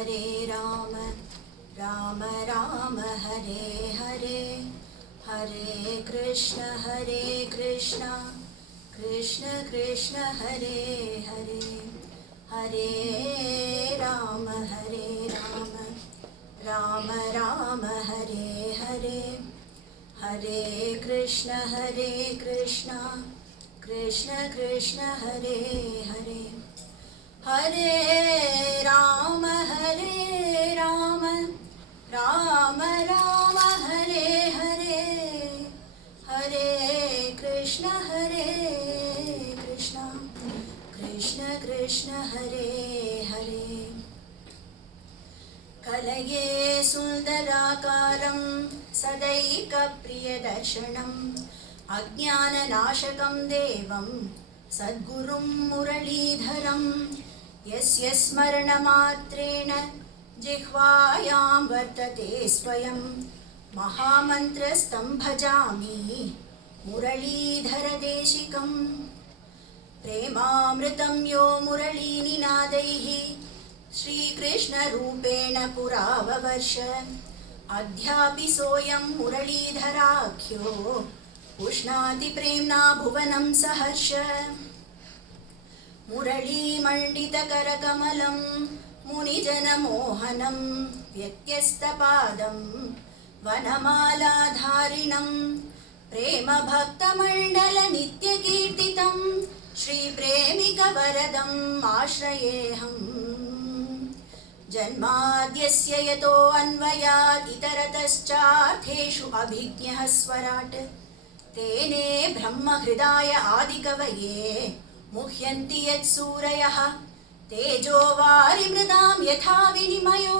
हरे राम राम राम हरे हरे हरे कृष्ण कृष्ण कृष्ण हरे हरे हरे राम राम राम हरे हरे हरे कृष्ण कृष्ण कृष्ण हरे हरे हरे राम राम राम हरे हरे हरे कृष्ण कृष्ण कृष्ण हरे हरे कलये सुन्दराकारं सदैकप्रियदर्शनम् अज्ञाननाशकं देवं सद्गुरुं मुरलीधरं यस्य स्मरणमात्रेण जिह्वायां वर्तते स्वयं महामन्त्रस्तं भजामि मुरलीधरदेशिकं प्रेमामृतं यो मुरलीनिनादैः श्रीकृष्णरूपेण पुराववर्ष अद्यापि सोऽयं मुरलीधराख्यो पुष्णाति प्रेम्णा भुवनं सहर्ष मुरलीमण्डितकरकमलं मुनिजनमोहनं व्यत्यस्तपादं वनमालाधारिणं प्रेमभक्तमण्डलनित्यकीर्तितं श्रीप्रेमिकवरदम् आश्रयेऽहम् जन्माद्यस्य यतो अन्वयात् इतरतश्चार्थेषु अभिज्ञः स्वराट् तेने ब्रह्महृदाय आदिकवये मुह्यन्ति यत्सूरयः तेजो वारिमृदां यथा विनिमयो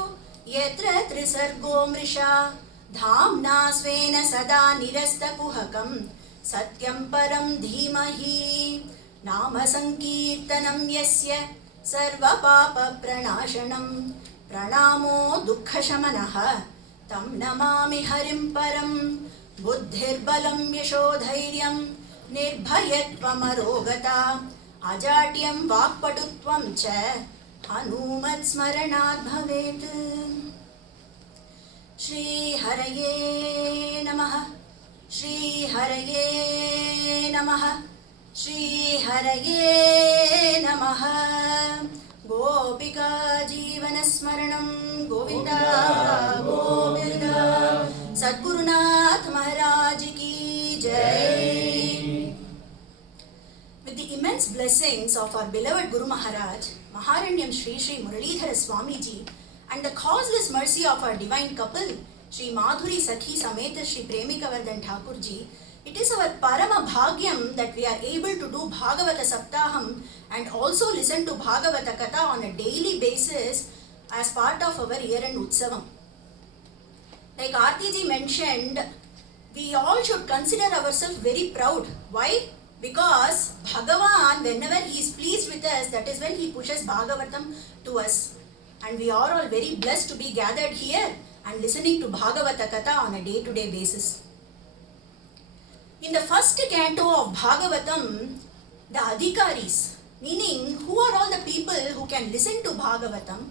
यत्र त्रिसर्गो मृषा धाम्ना स्वेन सदा निरस्तकुहकं सत्यं परं धीमहि नाम संकीर्तनं यस्य सर्वपापप्रणाशनं प्रणामो दुःखशमनः तं नमामि हरिं परं बुद्धिर्बलं यशोधैर्यं निर्भयत्वमरोगता अजाड्यं वाक्पटुत्वं च हनूमत्स्मरणात् भवेत्। श्रीहरये नमः श्रीहरये नमः श्रीहरये नमः। गोपिका जीवनस्मरणं गोविन्द गोविन्द। सद्गुरुनाथ महाराज की जय। With the immense blessings of our beloved Guru Maharaj, Maharanyam Shri Shri Muralidhara Swamiji, and the causeless mercy of our divine couple, Shri Madhuri Sakhi Sameta Shri Premikavardhan Thakurji, it is our Parama Bhagyam that we are able to do Bhagavata Saptaham and also listen to Bhagavata Katha on a daily basis as part of our year-end Utsavam. Like Aarti ji mentioned, we all should consider ourselves very proud. Why? Because Bhagavan, whenever he is pleased with us, that is when he pushes Bhagavatam to us. And we are all very blessed to be gathered here and listening to Bhagavata Katha on a day-to-day basis. In the first canto of Bhagavatam, the Adhikaris, meaning who are all the people who can listen to Bhagavatam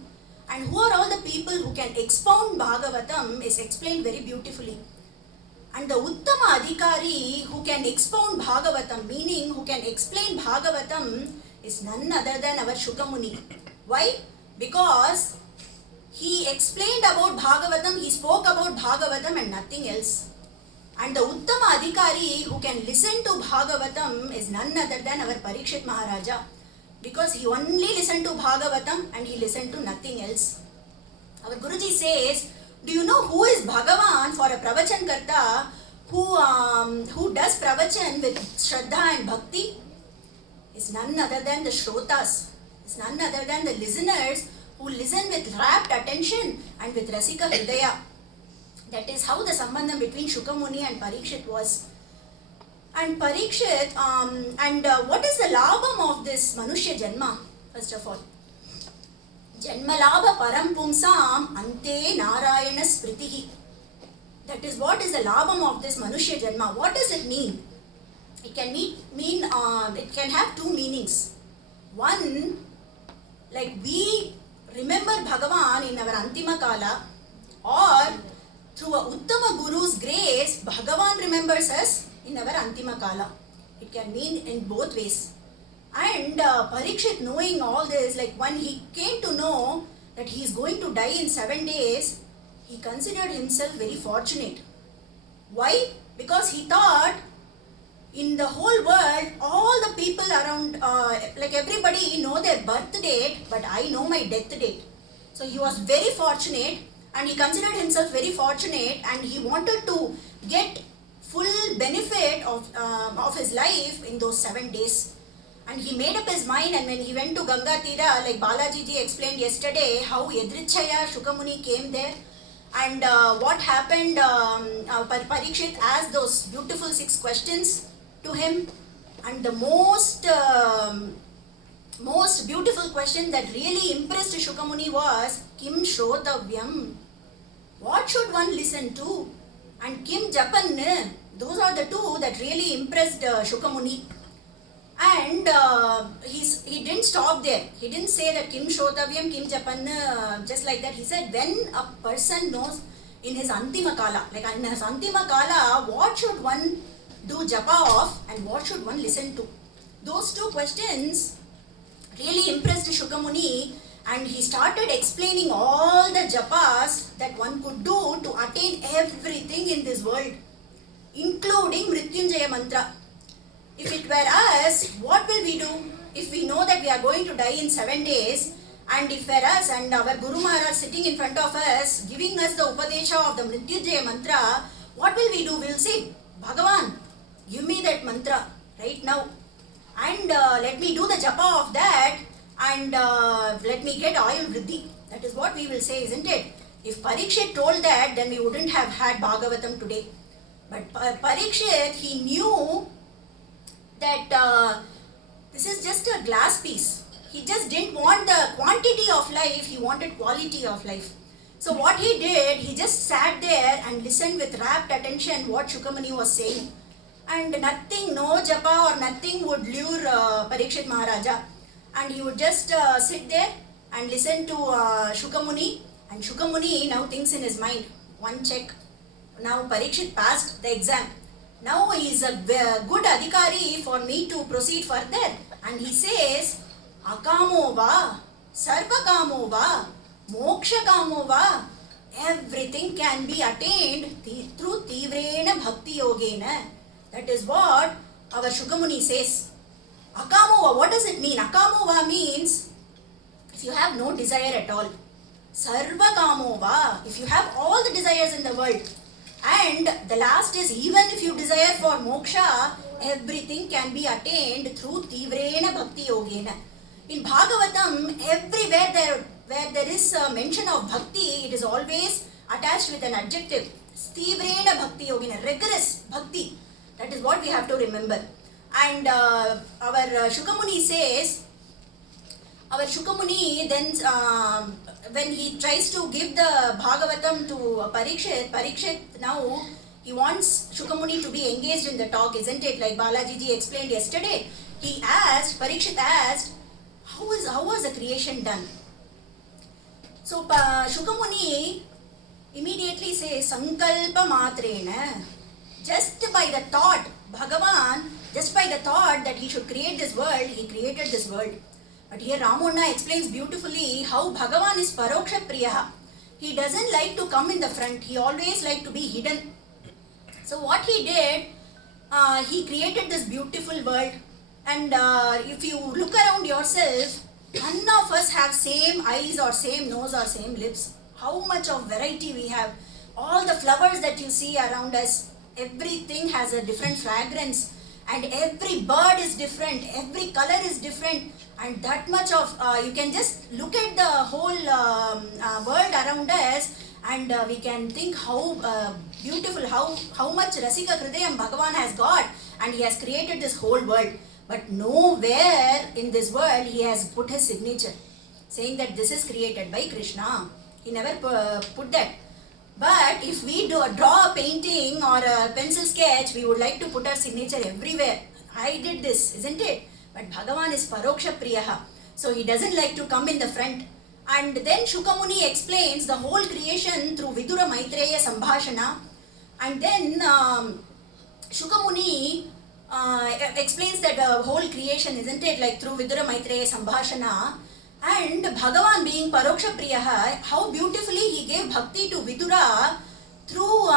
and who are all the people who can expound Bhagavatam, is explained very beautifully. And the Uttama Adhikari who can expound Bhagavatam, meaning who can explain Bhagavatam, is none other than our Shukamuni. Why? Because he explained about Bhagavatam, he spoke about Bhagavatam and nothing else. And the Uttama Adhikari who can listen to Bhagavatam is none other than our Parikshit Maharaja. Because he only listened to Bhagavatam and he listened to nothing else. Our Guruji says, do you know who is Bhagavan for a Pravachan Karta who does Pravachan with Shraddha and Bhakti? Is none other than the Shrotas. Is none other than the listeners who listen with rapt attention and with Rasika Hridaya. That is how the sambandham between Shukamuni and Parikshit was. And Parikshit, what is the labham of this Manushya Janma? First of all, Janmalabha param pumsam ante narayana spritihi. That is what is the labham of this Manushya Janma. What does it mean? It can it can have two meanings. One, like we remember Bhagavan in our Antima Kala, or through a Uttama Guru's grace, Bhagavan remembers us in our Antima Kala. It can mean in both ways. And Parikshit, knowing all this, like when he came to know that he is going to die in 7 days, he considered himself very fortunate. Why? Because he thought in the whole world, all the people around, like everybody know their birth date, but I know my death date. So he was very fortunate, and he considered himself very fortunate, and he wanted to get full benefit of his life in those 7 days. And he made up his mind, and when he went to Ganga Tira, like Balaji ji explained yesterday, how Yadrichaya Shukamuni came there, and what happened, Parikshit asked those beautiful 6 questions to him, and the most beautiful question that really impressed Shukamuni was, Kim Shrotavyam? What should one listen to? And Kim Japan? Those are the 2 that really impressed Shukamuni. And he didn't stop there. He didn't say that Kim Shrotavyam, Kim Japan, just like that. He said when a person knows in his Antima Kala, like in his Antima Kala, what should one do japa of and what should one listen to? Those 2 questions really impressed Shukamuni, and he started explaining all the japas that one could do to attain everything in this world, including Mrityunjaya Mantra. If it were us, what will we do? If we know that we are going to die in 7 days, and if we're us and our Guru Maharaj sitting in front of us, giving us the Upadesha of the Mrityunjaya Mantra, what will we do? We'll say, Bhagavan, give me that mantra right now, and let me do the japa of that, and let me get Ayur Vriddhi. That is what we will say, isn't it? If Parikshit told that, then we wouldn't have had Bhagavatam today. But Parikshit, he knew that this is just a glass piece. He just didn't want the quantity of life, he wanted quality of life. So what he did, he just sat there and listened with rapt attention what Shukamuni was saying. And nothing, no japa or nothing would lure Parikshit Maharaja. And he would just sit there and listen to Shukamuni. And Shukamuni now thinks in his mind, one check. Now Parikshit passed the exam. Now he is a good adhikari for me to proceed further. And he says, Akamo va, Sarvakamo va, Mokshakamo va, everything can be attained through Tivrena Bhakti Yogena. That is what our Shukamuni says. Akamova, what does it mean? Akamova means if you have no desire at all. Sarvakamova, if you have all the desires in the world. And the last is even if you desire for moksha, everything can be attained through Tivrena Bhakti Yogena. In Bhagavatam, everywhere where there is a mention of bhakti, it is always attached with an adjective. Tivrena Bhakti Yogena, rigorous bhakti. That is what we have to remember. And our Shukamuni says, our Shukamuni then, when he tries to give the Bhagavatam to Parikshit now, he wants Shukamuni to be engaged in the talk, isn't it? Like Balaji ji explained yesterday. Parikshit asked, how was the creation done? So Shukamuni immediately says, Sankalpa Matrena. Just by the thought, Bhagavan, just by the thought that he should create this world, he created this world. But here Ramona explains beautifully how Bhagavan is Paroksha Priyaha. He doesn't like to come in the front, he always like to be hidden. So what he did, he created this beautiful world. And if you look around yourself, none of us have same eyes or same nose or same lips. How much of variety we have. All the flowers that you see around us, everything has a different fragrance. And every bird is different, every color is different. And that much of, you can just look at the whole world around us, and we can think how beautiful, how much Rasika Hridayam Bhagavan has got, and he has created this whole world. But nowhere in this world he has put his signature, saying that this is created by Krishna. He never put that. But if we draw a painting or a pencil sketch, we would like to put our signature everywhere. I did this, isn't it? But Bhagavan is Paroksha Priyaha. So he doesn't like to come in the front. And then Shukamuni explains the whole creation through Vidura Maitreya Sambhashana. And then Shukamuni explains that whole creation, isn't it, like through Vidura Maitreya Sambhashana. And Bhagavan being Paroksha Priyaha, how beautifully he gave bhakti to Vidura through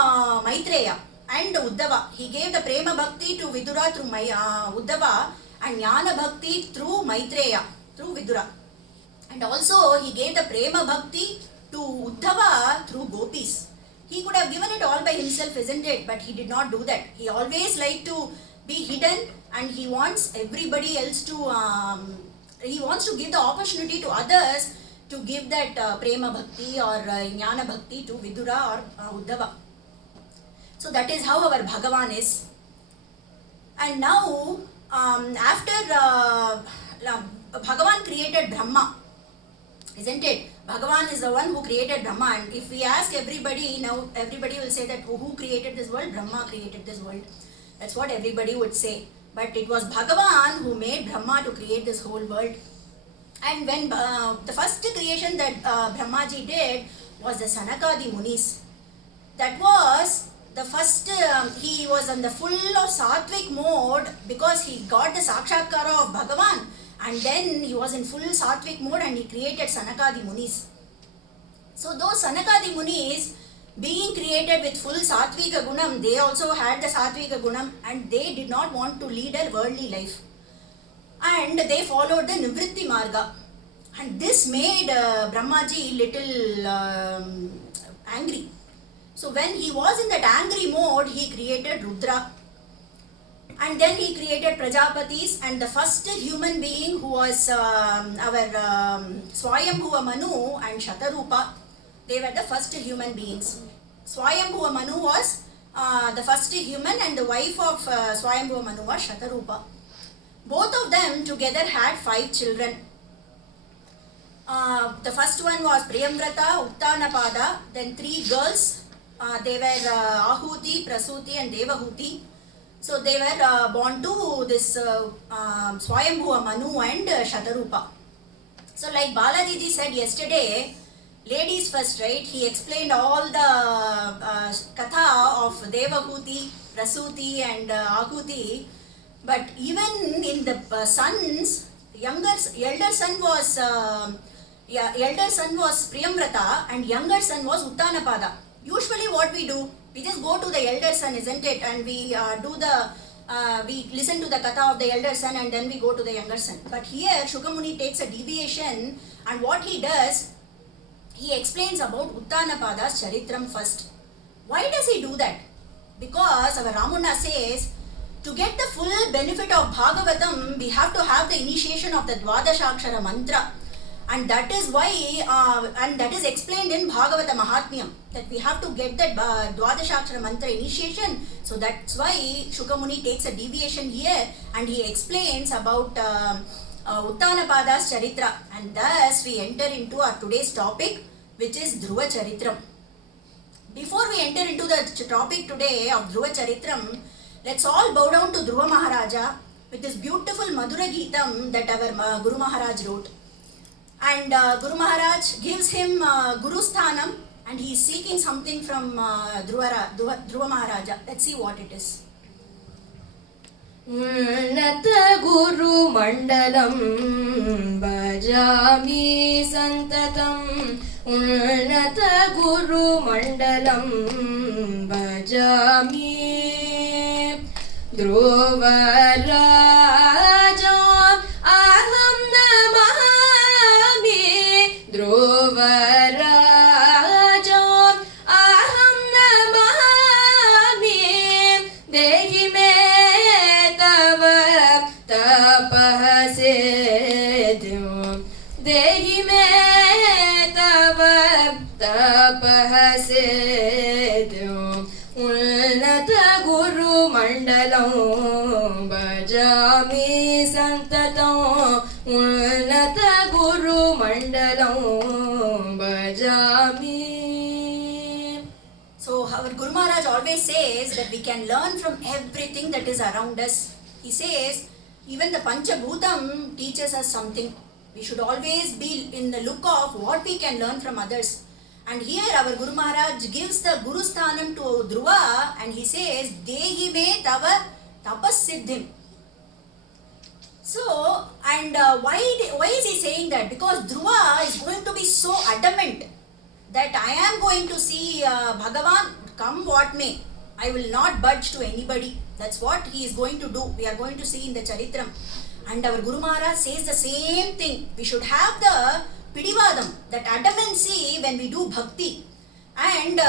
Maitreya and Uddhava. He gave the Prema Bhakti to Vidura through Uddhava and Jnana Bhakti through Maitreya, through Vidura. And also he gave the Prema Bhakti to Uddhava through Gopis. He could have given it all by himself, isn't it? But he did not do that. He always liked to be hidden, and he wants everybody else to, he wants to give the opportunity to others to give that Prema Bhakti or Jnana Bhakti to Vidura or Uddhava. So that is how our Bhagavan is. And now, after Bhagavan created Brahma, isn't it? Bhagavan is the one who created Brahma, and if we ask everybody, now everybody will say that who created this world? Brahma created this world. That's what everybody would say. But it was Bhagavan who made Brahma to create this whole world. And when the first creation that Brahmaji did was the Sanakadi Munis. That was the first, he was on the full of Sattvic mode because he got the Sakshatkara of Bhagavan. And then he was in full Sattvic mode and he created Sanakadi Munis. So those Sanakadi Munis, being created with full Sattvika Gunam, they also had the Sattvika Gunam and they did not want to lead a worldly life. And they followed the Nivritti Marga. And this made Brahmaji little angry. So when he was in that angry mode, he created Rudra. And then he created Prajapatis, and the first human being who was our Swayambhuva Manu and Shatarupa. They were the first human beings. Swayambhuva Manu was the first human and the wife of Swayambhuva Manu was Shatarupa. Both of them together had 5 children. The first one was Priyamvrata, Uttanapada, then 3 girls. They were Ahuti, Prasuti and Devahuti. So they were born to this Swayambhuva Manu and Shatarupa. So like Balaji ji said yesterday, ladies first, right? He explained all the katha of Devahuti, Prasuti and Ahuti. But even in the sons, elder son was Priyamvrata and younger son was Uttanapada. Usually what we do, we just go to the elder son, isn't it? And we we listen to the katha of the elder son and then we go to the younger son. But here Shukamuni takes a deviation, and what he does, he explains about Uttanapada's Charitram first. Why does he do that? Because our Ramana says, to get the full benefit of Bhagavatam, we have to have the initiation of the Dwadashakshara mantra. And that is why, and that is explained in Bhagavata Mahatmyam, that we have to get that Dwadashakshara mantra initiation. So that's why Shukamuni takes a deviation here and he explains about Uttanapada's Charitra. And thus we enter into our today's topic, which is Dhruva Charitram. Before we enter into the topic today of Dhruva Charitram, let's all bow down to Dhruva Maharaja with this beautiful Madhura Geetam that our Guru Maharaj wrote. And Guru Maharaj gives him Guru Sthanam and he is seeking something from Dhruva Maharaja. Let's see what it is. Unnata Guru Mandalam Bhajami Santatam Unnata Guru Mandalam Bhajami Dhruva Raja Aham Namami Dhruva Raja Aham Namami Dehi me Tava Tapahase Dehi me Tava Tapahase Unnata Guru Mandalam Bhajami Santatam Unnata Guru Mandalam Bhajami. So our Guru Maharaj always says that we can learn from everything that is around us. He says even the Panchabhutam teaches us something. We should always be in the look of what we can learn from others. And here our Guru Maharaj gives the Guru Sthanam to Dhruva and he says, Dehi me tava tapas siddhim. So, and why is he saying that? Because Dhruva is going to be so adamant that I am going to see Bhagavan come what may. I will not budge to anybody. That's what he is going to do. We are going to see in the Charitram. And our Guru Maharaj says the same thing. We should have the Pidivadam, that adamancy when we do bhakti. And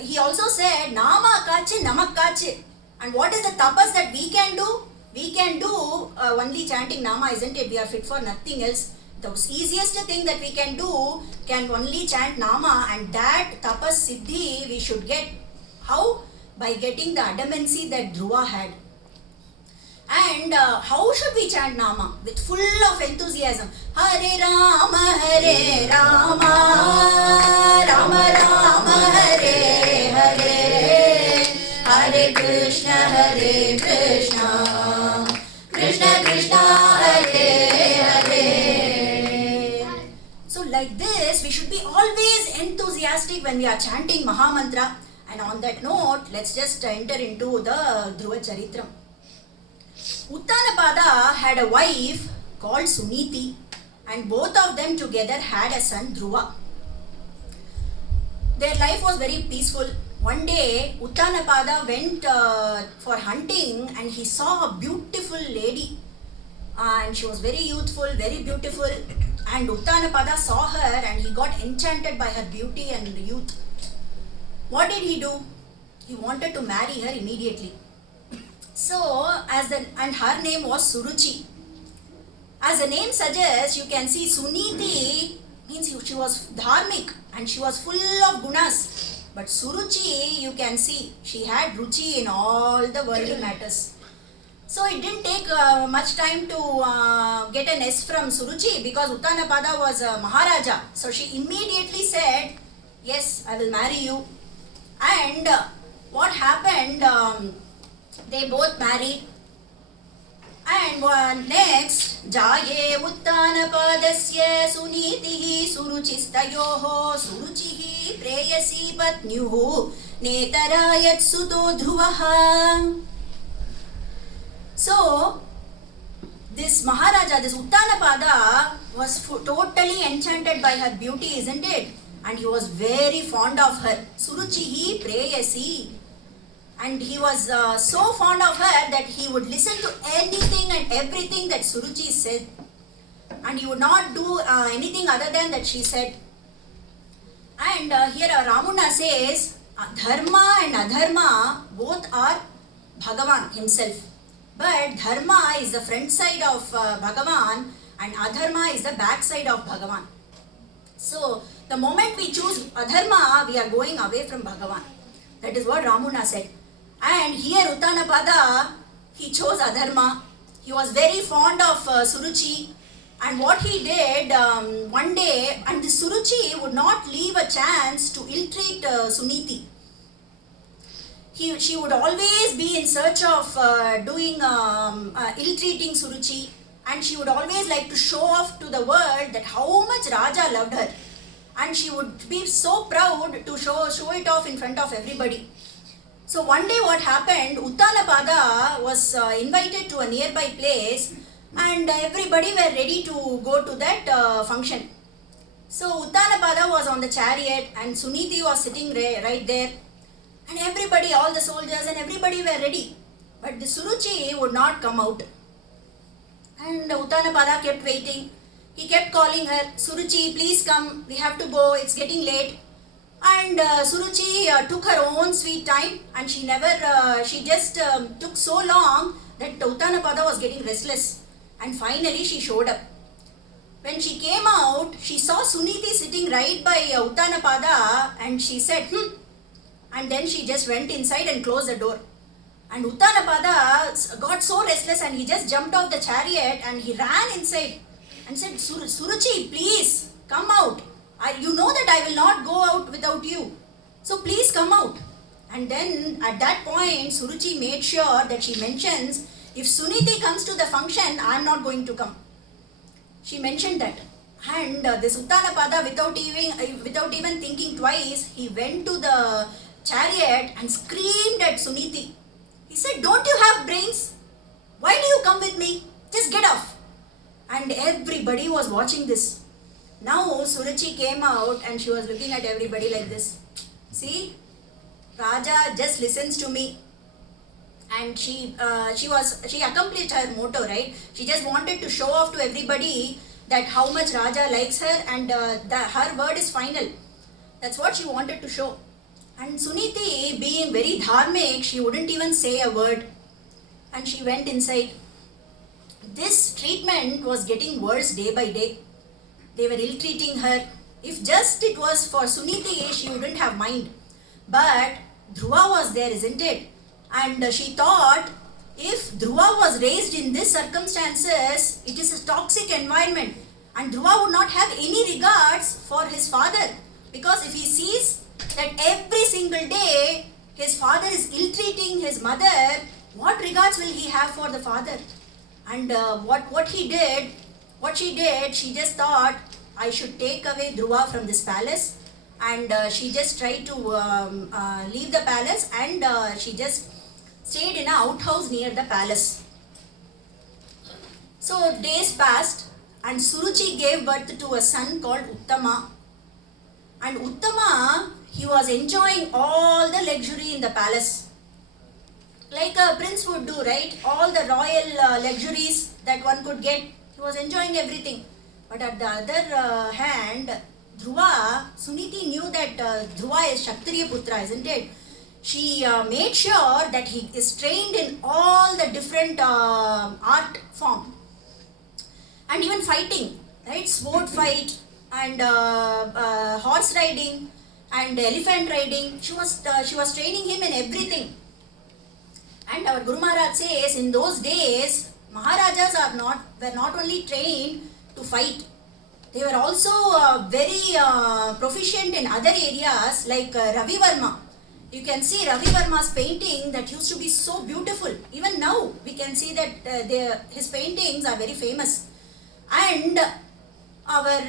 he also said, Nama kache, namak kache. And what is the tapas that we can do? We can do only chanting Nama, isn't it? We are fit for nothing else. The easiest thing that we can do can only chant Nama, and that tapas siddhi we should get. How? By getting the adamancy that Dhruva had. And how should we chant Nama? With full of enthusiasm. Hare Rama, Rama Rama, Hare Hare, Hare Krishna, Krishna Krishna, Hare Hare. So like this, we should be always enthusiastic when we are chanting Mahamantra. And on that note, let's just enter into the Dhruva Charitram. Uttanapada had a wife called Suniti, and both of them together had a son Dhruva. Their life was very peaceful. One day, Uttanapada went for hunting and he saw a beautiful lady. And she was very youthful, very beautiful. And Uttanapada saw her and he got enchanted by her beauty and youth. What did he do? He wanted to marry her immediately. So, and her name was Suruchi. As the name suggests, you can see Suniti means she was dharmic and she was full of gunas. But Suruchi, you can see, she had ruchi in all the worldly matters. So it didn't take much time to get an S from Suruchi because Uttanapada was a Maharaja. So she immediately said, yes, I will marry you. And what happened? They both married. And next, Jaye Uttanapadasya Sunitihi Suruchistayoho Suruchihi Preyasi Patnyuhu Netarayat Suto Dhruvaha. So, this Maharaja, this Uttanapada was totally enchanted by her beauty, isn't it? And he was very fond of her. Suruchihi Preyasi. And he was so fond of her that he would listen to anything and everything that Suruchi said. And he would not do anything other than that she said. And here Ramuna says, Dharma and Adharma both are Bhagavan himself. But Dharma is the front side of Bhagavan and Adharma is the back side of Bhagavan. So, the moment we choose Adharma, we are going away from Bhagavan. That is what Ramuna said. And here Uttanapada, he chose Adharma. He was very fond of Suruchi. And what he did one day, and the Suruchi would not leave a chance to ill-treat Suniti. She would always be in search of doing ill-treating Suruchi. And she would always like to show off to the world that how much Raja loved her. And she would be so proud to show it off in front of everybody. So one day what happened, Uttanapada was invited to a nearby place and everybody were ready to go to that function. So Uttanapada was on the chariot and Suniti was sitting right there. And everybody, all the soldiers and everybody were ready. But the Suruchi would not come out. And Uttanapada kept waiting. He kept calling her, Suruchi, please come, we have to go, it's getting late. And Suruchi took her own sweet time and she just took so long that Uttanapada was getting restless. And finally she showed up. When she came out, she saw Suniti sitting right by Uttanapada and she said, And then she just went inside and closed the door. And Uttanapada got so restless and he just jumped off the chariot and he ran inside and said, Suruchi, please come out. You know that I will not go out without you. So please come out. And then at that point, Suruchi made sure that she mentions, if Suniti comes to the function, I am not going to come. She mentioned that. And this Uttanapada, without even thinking twice, he went to the chariot and screamed at Suniti. He said, "Don't you have brains? Why do you come with me? Just get off." And everybody was watching this. Now Suruchi came out and she was looking at everybody like this. See, Raja just listens to me. And she accomplished her motto, right? She just wanted to show off to everybody that how much Raja likes her and her word is final. That's what she wanted to show. And Suniti, being very dharmic, she wouldn't even say a word. And she went inside. This treatment was getting worse day by day. They were ill-treating her. If just it was for Suniti, she wouldn't have mind. But Dhruva was there, isn't it? And she thought, if Dhruva was raised in these circumstances, it is a toxic environment. And Dhruva would not have any regards for his father. Because if he sees that every single day his father is ill-treating his mother, what regards will he have for the father? And what she did, she just thought, I should take away Dhruva from this palace. And she just tried to leave the palace, and she just stayed in an outhouse near the palace. So days passed, and Suruchi gave birth to a son called Uttama. And Uttama, he was enjoying all the luxury in the palace. Like a prince would do, right? All the royal luxuries that one could get, he was enjoying everything. But at the other hand, Dhruva, Suniti knew that Dhruva is Kshatriya Putra, isn't it? She made sure that he is trained in all the different art form. And even fighting, right? Sword fight and horse riding and elephant riding. She was training him in everything. And our Guru Maharaj says, in those days, Maharajas were not only trained to fight, they were also very proficient in other areas like Ravi Varma. You can see Ravi Varma's painting that used to be so beautiful. Even now, we can see that his paintings are very famous. And our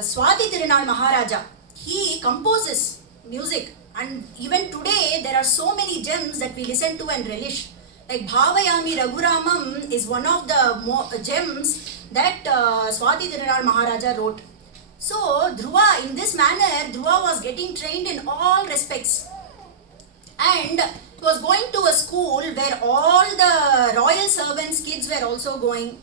Swati Tirunal Maharaja, he composes music. And even today, there are so many gems that we listen to and relish. Like Bhavayami Raghuramam is one of the gems that Swati Tirunal Maharaja wrote. So Dhruva, in this manner, Dhruva was getting trained in all respects. And he was going to a school where all the royal servants' kids were also going.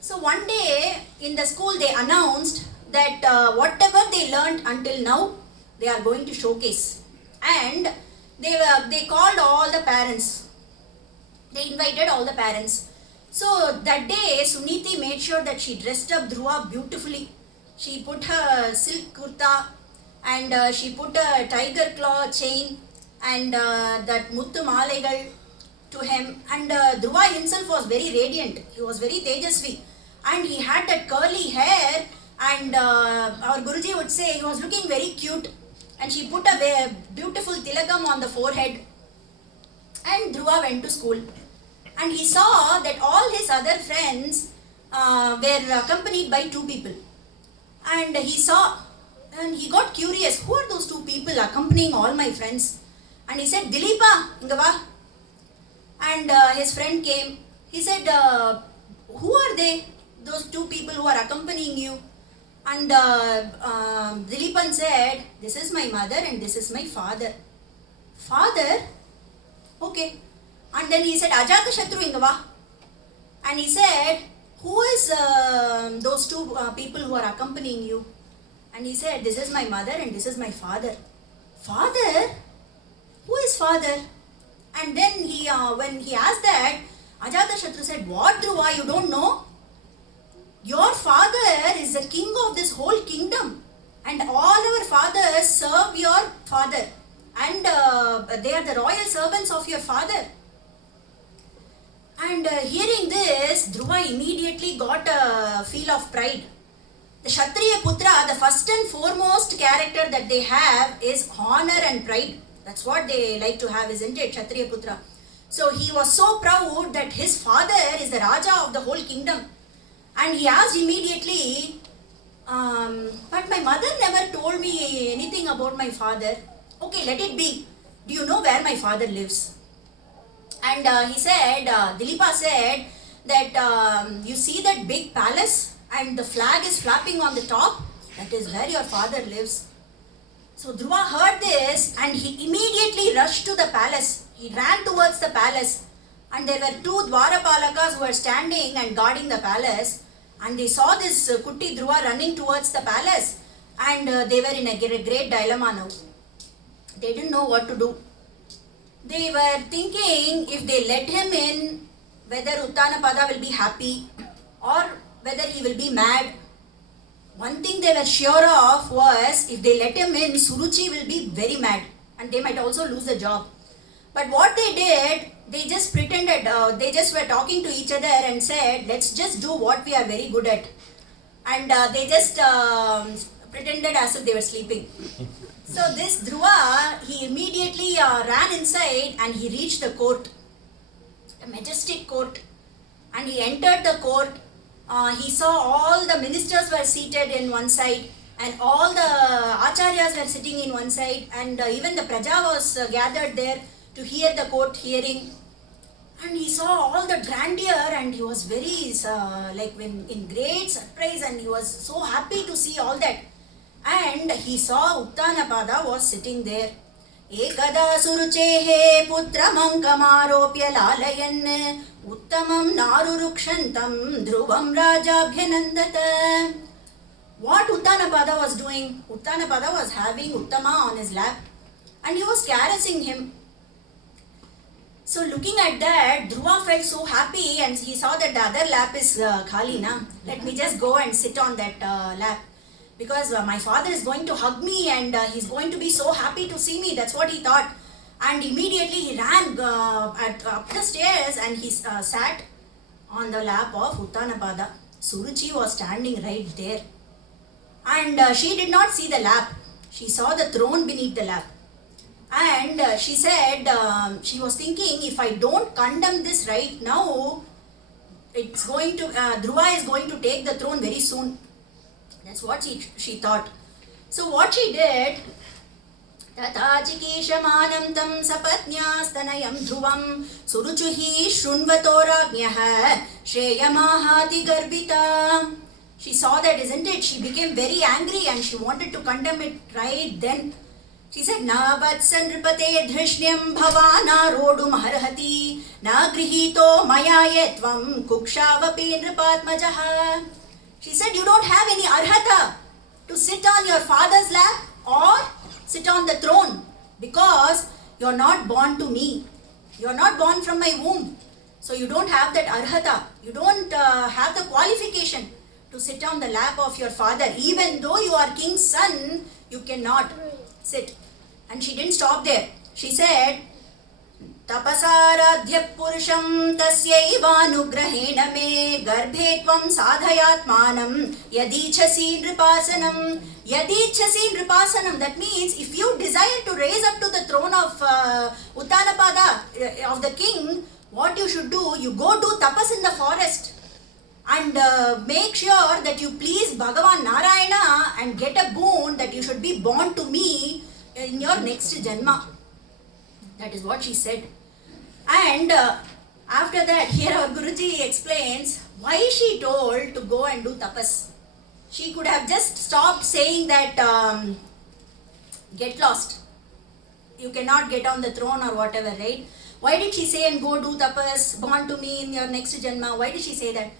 So one day in the school they announced that whatever they learned until now, they are going to showcase. And they called all the parents. They invited all the parents. So that day Suniti made sure that she dressed up Dhruva beautifully. She put her silk kurta and she put a tiger claw chain and that muttu malaigal to him. And Dhruva himself was very radiant. He was very tejasvi. And he had that curly hair, and our Guruji would say he was looking very cute. And she put a beautiful tilakam on the forehead. And Dhruva went to school. And he saw that all his other friends were accompanied by two people. And he got curious, who are those two people accompanying all my friends? And he said, Dilipa, inga va. And his friend came. He said, who are they, those two people who are accompanying you? And Dilipan said, this is my mother and this is my father. Father? Okay. And then he said, Ajata Shatru inga va. And he said, who is those two people who are accompanying you? And he said, this is my mother and this is my father. Father? Who is father? And then when he asked that, Ajata Shatru said, what, Dhruva, you don't know? Your father is the king of this whole kingdom. And all our fathers serve your father. And they are the royal servants of your father. And hearing this, Dhruva immediately got a feel of pride. The Kshatriya Putra, the first and foremost character that they have is honor and pride. That's what they like to have, isn't it, Kshatriya Putra? So he was so proud that his father is the Raja of the whole kingdom. And he asked immediately, but my mother never told me anything about my father. Okay, let it be. Do you know where my father lives? And he said, Dilipa said that you see that big palace and the flag is flapping on the top? That is where your father lives. So Dhruva heard this and he immediately rushed to the palace. He ran towards the palace and there were two Dwarapalakas who were standing and guarding the palace, and they saw this Kutti Dhruva running towards the palace, and they were in a great dilemma now. They didn't know what to do. They were thinking if they let him in, whether Uttanapada will be happy or whether he will be mad. One thing they were sure of was if they let him in, Suruchi will be very mad and they might also lose the job. But what they did, they just pretended, they just were talking to each other and said, let's just do what we are very good at. And they just pretended as if they were sleeping. So this Dhruva, he immediately ran inside and he reached the court, a majestic court, and he entered the court. He saw all the ministers were seated in one side and all the acharyas were sitting in one side, and even the praja was gathered there to hear the court hearing. And he saw all the grandeur and he was very in great surprise, and he was so happy to see all that. And he saw Uttanapada was sitting there. Ekada suruchehe putramankamaropya lalayan uttamam narurukshantam dhruvam rajabhyanandata. What Uttanapada was doing? Uttanapada was having Uttama on his lap and he was caressing him. So looking at that, Dhruva felt so happy and he saw that the other lap is khali na. Let me just go and sit on that lap. Because my father is going to hug me and he's going to be so happy to see me. That's what he thought. And immediately he ran up the stairs and he sat on the lap of Uttanapada. Suruchi was standing right there. And she did not see the lap. She saw the throne beneath the lap. And she said, she was thinking, if I don't condemn this right now, it's going to, Dhruva is going to take the throne very soon. That's what she thought. So what she did, Tatachikishamanam tam sapatnyastanayam dhruvam suruchuhi shrunvatoragnyah shreyamahati garbita. She saw that, isn't it? She became very angry and she wanted to condemn it right then. She said, Na vatsan nripate dhrishnyam bhavana rodum harhati na grihito maya yetvam kukshavapi nripatmajaha. She said, you don't have any arhata to sit on your father's lap or sit on the throne because you're not born to me. You're not born from my womb. So you don't have that arhata. You don't have the qualification to sit on the lap of your father. Even though you are king's son, you cannot sit. And she didn't stop there. She said, Tapasaradhya purusham tasyaivanugrahena me garbhe tvam sadhayatmanam yadichasi nripasanam. Yadichasi nripasanam. That means if you desire to raise up to the throne of Uttanapada, of the king, what you should do, you go do tapas in the forest and make sure that you please Bhagavan Narayana and get a boon that you should be born to me in your next janma. That is what she said. And after that, here our Guruji explains why she told to go and do tapas. She could have just stopped saying that get lost. You cannot get on the throne or whatever, right? Why did she say and go do tapas, born to me in your next janma? Why did she say that?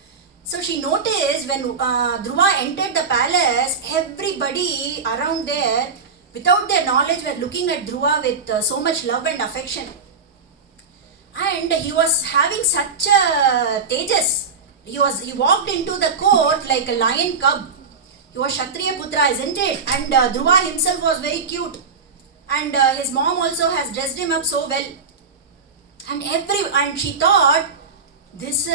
So she noticed when Dhruva entered the palace, everybody around there, without their knowledge, were looking at Dhruva with so much love and affection. And he was having such a tejas. He walked into the court like a lion cub. He was Kshatriya Putra, isn't it? And Dhruva himself was very cute. And his mom also has dressed him up so well. And she thought this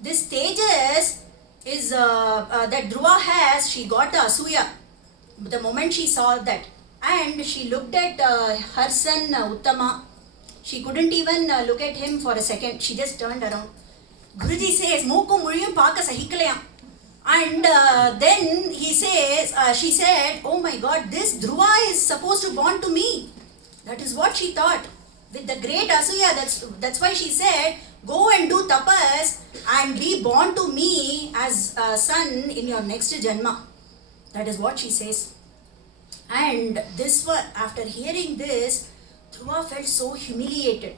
tejas is that Dhruva has. She got the asuya the moment she saw that. And she looked at her son Uttama. She couldn't even look at him for a second. She just turned around. Guruji says, Mooku Muriyum Paaka Sahikalayam. And then he says, she said, oh my God, this Dhruva is supposed to born to me. That is what she thought. With the great Asuya, that's why she said, go and do tapas and be born to me as a son in your next janma. That is what she says. And this one, after hearing this, Dhruva felt so humiliated.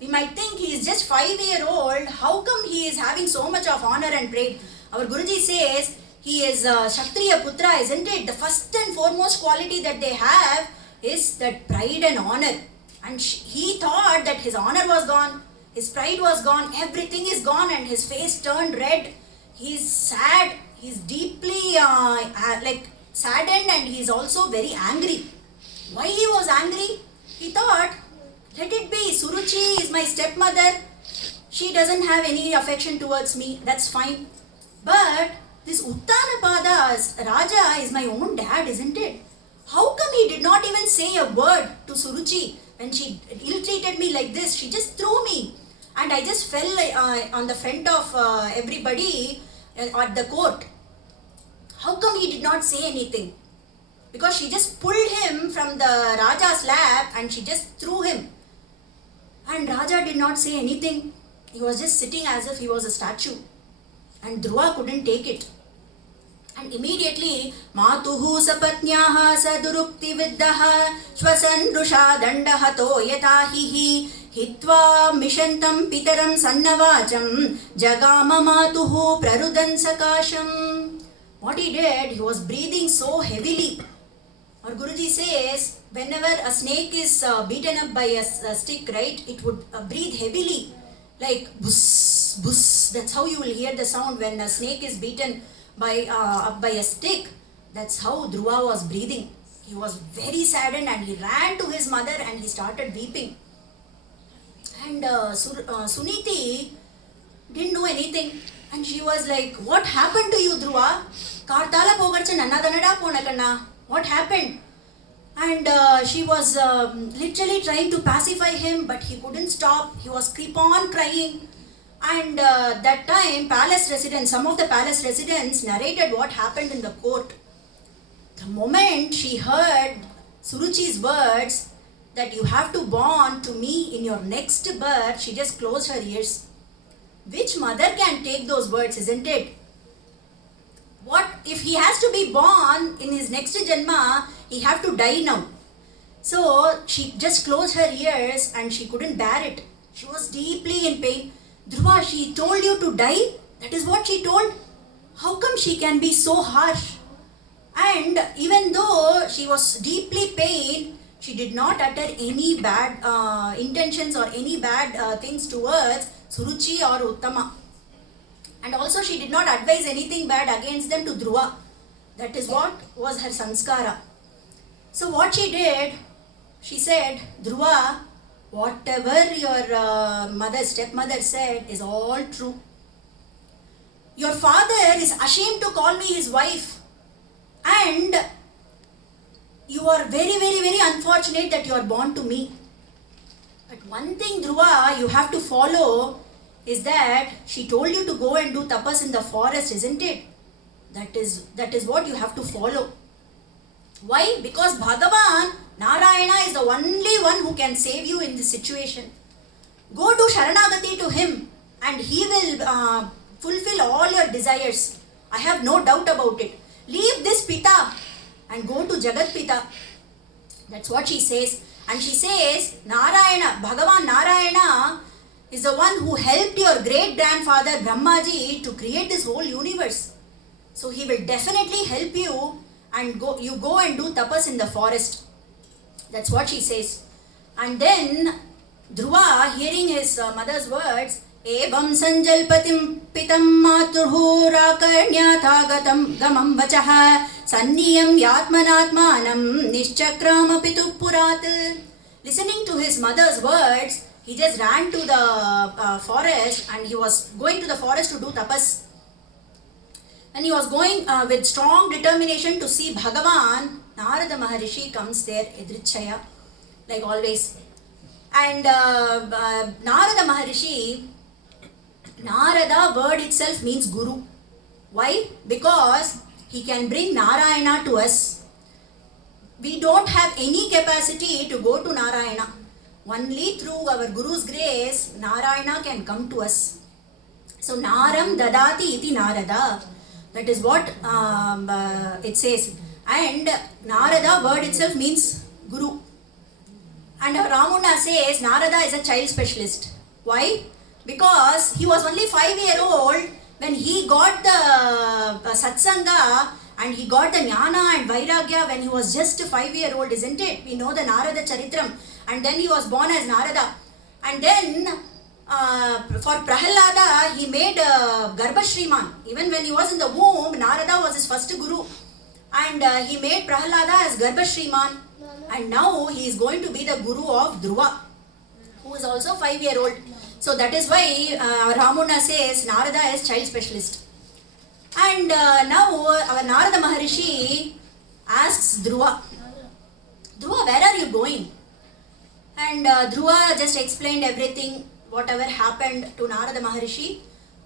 We might think he is just 5-year-old. How come he is having so much of honor and pride? Our Guruji says he is a Kshatriya Putra, isn't it? The first and foremost quality that they have is that pride and honor. And he thought that his honor was gone, his pride was gone, everything is gone, and his face turned red. He is sad. He is deeply saddened, and he is also very angry. Why he was angry? He thought, let it be. Suruchi is my stepmother. She doesn't have any affection towards me. That's fine. But this Uttanapada Raja is my own dad, isn't it? How come he did not even say a word to Suruchi when she ill-treated me like this? She just threw me. And I just fell on the front of everybody at the court. How come he did not say anything? Because she just pulled him from the Raja's lap and she just threw him. And Raja did not say anything. He was just sitting as if he was a statue. And Dhruva couldn't take it. And immediately, Matuhu sapatnyaha sadurukti viddaha shvasan rusha dandahato yatahihi hitva mishantam pitaram sannavacham jagama matuhu prarudan sakasham. What he did, he was breathing so heavily. Our Guruji says, whenever a snake is beaten up by a stick, right, it would breathe heavily, like bus, bus. That's how you will hear the sound when a snake is beaten up by a stick. That's how Dhruva was breathing. He was very saddened and he ran to his mother and he started weeping. And Suniti didn't know anything. And she was like, what happened to you, Dhruva? Kartala pogarcha nannadanada ponakanna. What happened? And she was literally trying to pacify him, but he couldn't stop. He was keep on crying. And that time, some of the palace residents narrated what happened in the court. The moment she heard Suruchi's words that you have to born to me in your next birth, she just closed her ears. Which mother can take those words, isn't it? What if he has to be born in his next janma, he have to die now. So she just closed her ears and she couldn't bear it. She was deeply in pain. Dhruva, she told you to die? That is what she told? How come she can be so harsh? And even though she was deeply pained, she did not utter any bad intentions or any bad things towards Suruchi or Uttama. And also she did not advise anything bad against them to Dhruva. That is what was her sanskara. So what she did, she said, Dhruva, whatever your stepmother said is all true. Your father is ashamed to call me his wife. And you are very, very, very unfortunate that you are born to me. But one thing, Dhruva, you have to follow is that she told you to go and do tapas in the forest, isn't it? That is what you have to follow. Why? Because Bhagavan, Narayana is the only one who can save you in this situation. Go do Sharanagati to him and he will fulfill all your desires. I have no doubt about it. Leave this Pita and go to Jagat Pita. That's what she says. And she says, Narayana, Bhagavan Narayana is the one who helped your great-grandfather Brahmaji to create this whole universe. So he will definitely help you and you go and do tapas in the forest. That's what she says. And then Dhruva, hearing his mother's words, Evam sanjalpatim pitam maturhu rakarnyatagatam gamam vachaha sanniyam yatmanatmanam nishchakrama pitu purat. Listening to his mother's words, he just ran to the forest and he was going to the forest to do tapas. And he was going with strong determination to see Bhagavan. Narada Maharishi comes there, Edrichaya, like always. And Narada Maharishi, Narada word itself means Guru. Why? Because he can bring Narayana to us. We don't have any capacity to go to Narayana. Only through our Guru's grace, Narayana can come to us. So, Naram dadati iti Narada. That is what it says. And Narada word itself means Guru. And Ramuna says Narada is a child specialist. Why? Because he was only 5-year-old when he got the satsanga and he got the jnana and vairagya when he was just 5-year-old, isn't it? We know the Narada Charitram. And then he was born as Narada. And then for Prahalada, he made Garbha Shriman. Even when he was in the womb, Narada was his first guru. And he made Prahalada as Garbha Shriman. And now he is going to be the guru of Dhruva, who is also 5-year-old. So that is why Ramuna says Narada is child specialist. And now our Narada Maharishi asks Dhruva, Dhruva, where are you going? And Dhruva just explained everything, whatever happened to Narada Maharishi.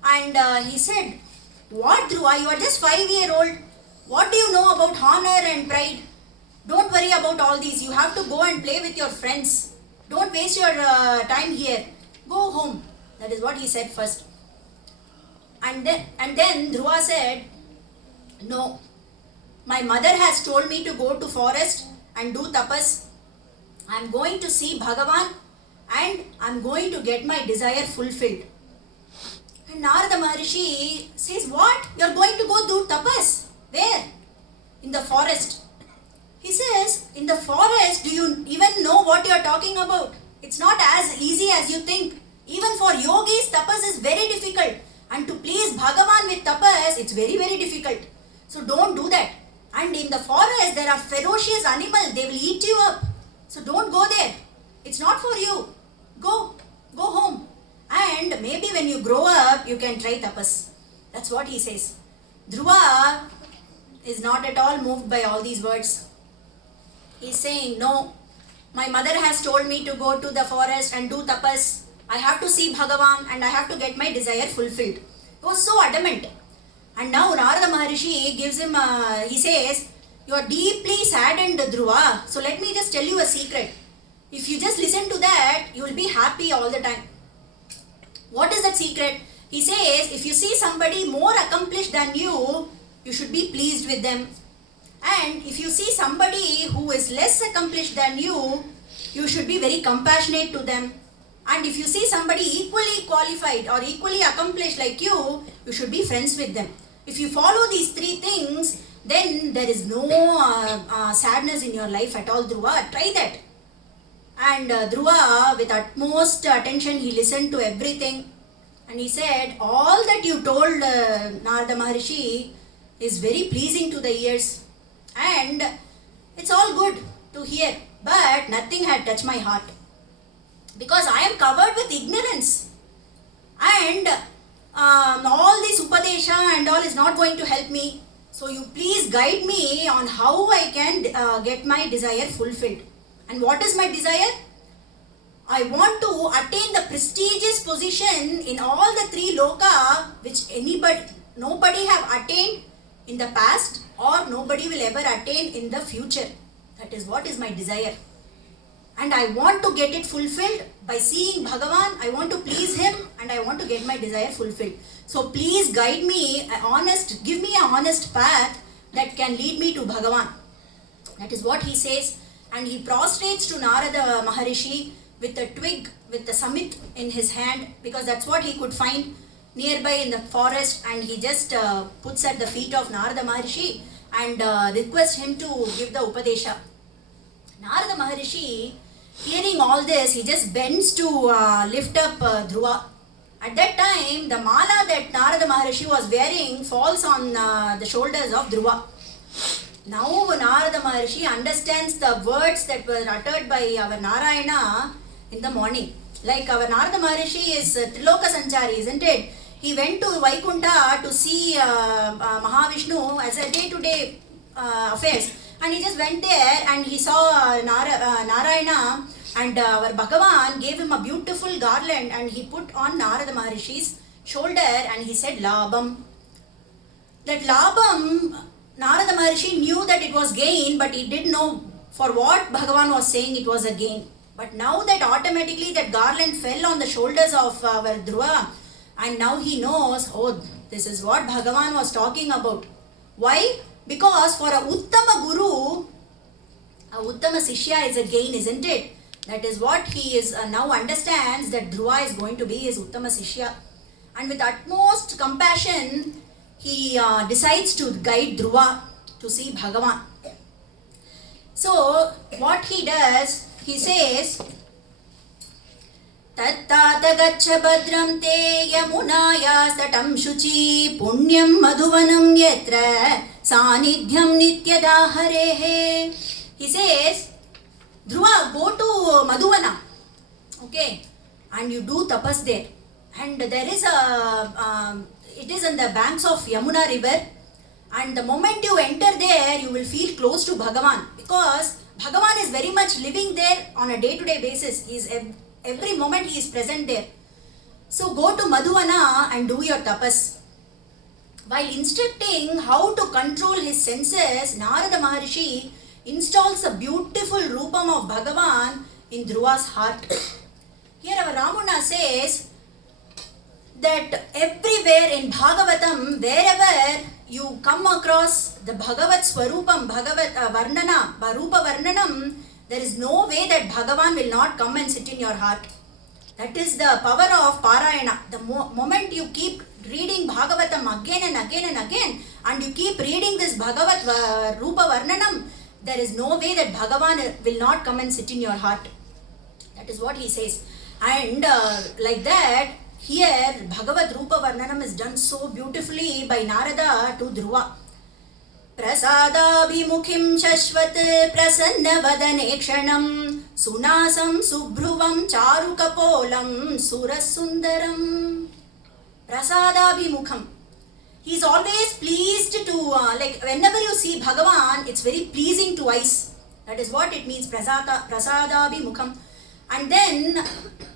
And he said, what Dhruva, you are just 5-year-old. What do you know about honor and pride? Don't worry about all these. You have to go and play with your friends. Don't waste your time here. Go home. That is what he said first. And then Dhruva said, no, my mother has told me to go to forest and do tapas. I am going to see Bhagavan and I am going to get my desire fulfilled. And Narada Maharishi says, what? You are going to go do tapas? Where? In the forest. He says, in the forest, do you even know what you are talking about? It's not as easy as you think. Even for yogis, tapas is very difficult. And to please Bhagavan with tapas, it's very, very difficult. So don't do that. And in the forest, there are ferocious animals. They will eat you up. So don't go there. It's not for you. Go home. And maybe when you grow up, you can try tapas. That's what he says. Dhruva is not at all moved by all these words. He's saying, no, my mother has told me to go to the forest and do tapas. I have to see Bhagavan and I have to get my desire fulfilled. He was so adamant. And now Narada Maharishi gives him, he says, you are deeply saddened, Dhruva. So let me just tell you a secret. If you just listen to that, you will be happy all the time. What is that secret? He says, if you see somebody more accomplished than you, you should be pleased with them. And if you see somebody who is less accomplished than you, you should be very compassionate to them. And if you see somebody equally qualified or equally accomplished like you, you should be friends with them. If you follow these 3 things, then there is no sadness in your life at all, Dhruva. Try that. And Dhruva, with utmost attention, he listened to everything. And he said, all that you told Narada Maharishi is very pleasing to the ears. And it's all good to hear. But nothing had touched my heart. Because I am covered with ignorance. And all this Upadesha and all is not going to help me. So you please guide me on how I can get my desire fulfilled. And what is my desire? I want to attain the prestigious position in all the 3 loka which nobody have attained in the past or nobody will ever attain in the future. That is what is my desire. And I want to get it fulfilled by seeing Bhagavan. I want to please him and I want to get my desire fulfilled. So please guide me, give me an honest path that can lead me to Bhagavan. That is what he says. And he prostrates to Narada Maharishi with a twig, with the samit in his hand, because that's what he could find nearby in the forest, and he just puts at the feet of Narada Maharishi and requests him to give the Upadesha. Narada Maharishi, hearing all this, he just bends to lift up Dhruva. At that time, the mala that Narada Maharishi was wearing falls on the shoulders of Dhruva. Now Narada Maharishi understands the words that were uttered by our Narayana in the morning. Like our Narada Maharishi is Triloka Sanchari, isn't it? He went to Vaikunta to see Mahavishnu as a day-to-day affairs. And he just went there and he saw Narayana, and our Bhagavan gave him a beautiful garland and he put on Narada Maharishi's shoulder and he said, Labam. That Labam, Narada Maharishi knew that it was gain, but he didn't know for what Bhagavan was saying it was a gain. But now that automatically that garland fell on the shoulders of our Dhruva, and now he knows, oh, this is what Bhagavan was talking about. Why? Because for a Uttama Guru, a Uttama Sishya is a gain, isn't it? That is what he is now understands, that Dhruva is going to be his Uttama Sishya. And with utmost compassion, he decides to guide Dhruva to see Bhagavan. So, what he does, he says, Tattata gaccha badram te yamunayas shuchi punyam madhuvanam yatra sanidhyam nityadaharehe. He says, Dhruva, go to Madhuvana, okay, and you do tapas there. And there is it is on the banks of Yamuna river, and the moment you enter there, you will feel close to Bhagavan, because Bhagavan is very much living there on a day-to-day basis. He is every moment he is present there. So go to Madhuvana and do your tapas. While instructing how to control his senses, Narada Maharishi installs a beautiful Rupam of Bhagavan in Dhruva's heart. Here our Ramana says that everywhere in Bhagavatam, wherever you come across the Bhagavat Swarupam, Bhagavat Varnana, Rupa Varnanam, there is no way that Bhagavan will not come and sit in your heart. That is the power of Parayana. The moment you keep reading Bhagavatam again and again and again, and you keep reading this Bhagavat Rupa Varnanam, there is no way that Bhagavan will not come and sit in your heart. That is what he says. And like that, here Bhagavat Rupa Varnanam is done so beautifully by Narada to Dhruva. Prasadabhimukhim shashvat prasanna vadane kshanam sunasam subhruvam charukapolam surasundaram. Prasadabhimukham. He is always pleased to, like whenever you see Bhagavan, it's very pleasing to eyes. That is what it means, prasadabhimukham. And then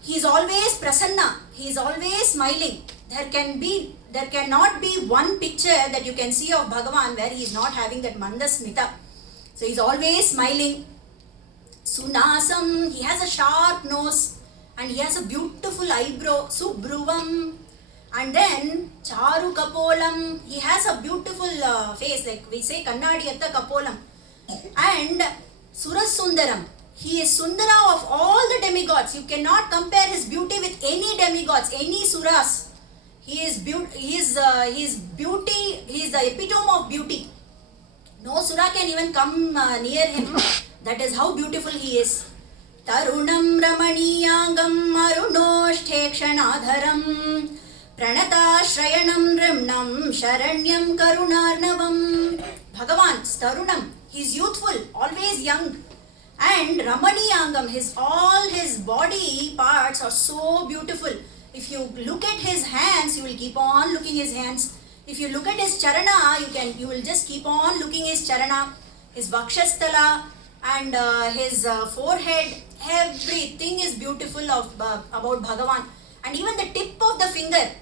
he is always prasanna. He is always smiling. There cannot be one picture that you can see of Bhagavan where he is not having that mandasmita. So he is always smiling. Sunasam, he has a sharp nose and he has a beautiful eyebrow. Subhruvam. And then Charu Kapolam, he has a beautiful face, like we say Kannadiyatta Kapolam. And Surasundaram, he is Sundara of all the demigods. You cannot compare his beauty with any demigods, any Suras. He is beauty, he is the epitome of beauty. No Sura can even come near him. That is how beautiful he is. Tarunam Ramaniyangam Arunoshthekshanadharam Pranata Shrayanam Rimnam Sharanyam Karunarnavam. Bhagavan, Tarunam, he is youthful, always young. And Ramaniyangam, all his body parts are so beautiful. If you look at his hands, you will keep on looking his hands. If you look at his charana, you will just keep on looking his charana, his vakshasthala and his forehead. Everything is beautiful about Bhagavan. And even the tip of the finger,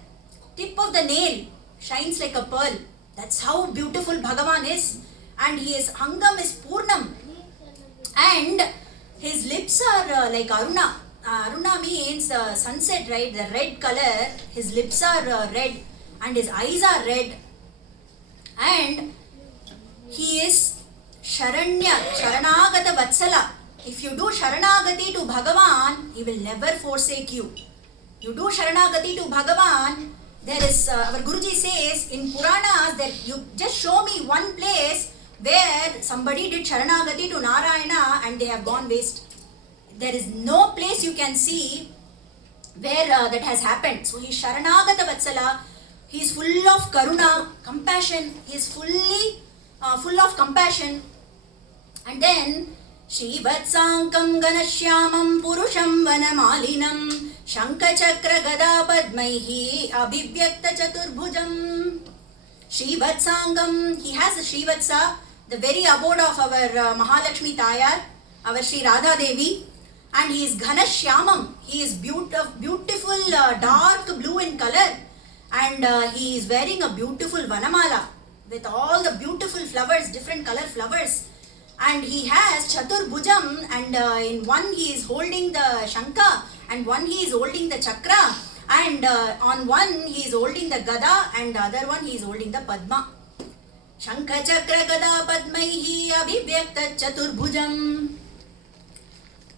tip of the nail shines like a pearl. That's how beautiful Bhagavan is. And his Angam is Purnam. And his lips are like Aruna. Aruna means sunset, right? The red color. His lips are red and his eyes are red. And he is Sharanya, Sharanagata Vatsala. If you do Sharanagati to Bhagavan, he will never forsake you. You do Sharanagati to Bhagavan, there is, our Guruji says in Puranas that you just show me one place where somebody did Sharanagati to Narayana and they have gone waste. There is no place you can see where that has happened. So he is Sharanagata Vatsala. He is full of karuna, compassion. He is full of compassion. And then Shrivatsankam Ganashyamam Purusham Vanamalinam Shankachakra Gada Padmaihi Abhivyakta Chaturbhujam. Shrivatsangam, he has a Shrivatsa, the very abode of our Mahalakshmi Tayar, our Shri Radha Devi. And he is Ghanashyamam, he is beautiful dark blue in color. And he is wearing a beautiful Vanamala. with all the beautiful flowers, different color flowers. And he has Chaturbhujam, and in one he is holding the Shankha, and one he is holding the Chakra, and on one he is holding the Gada, and the other one he is holding the Padma. Shankha Chakra Gada Padmaihi Abhivyakta Chaturbhujam.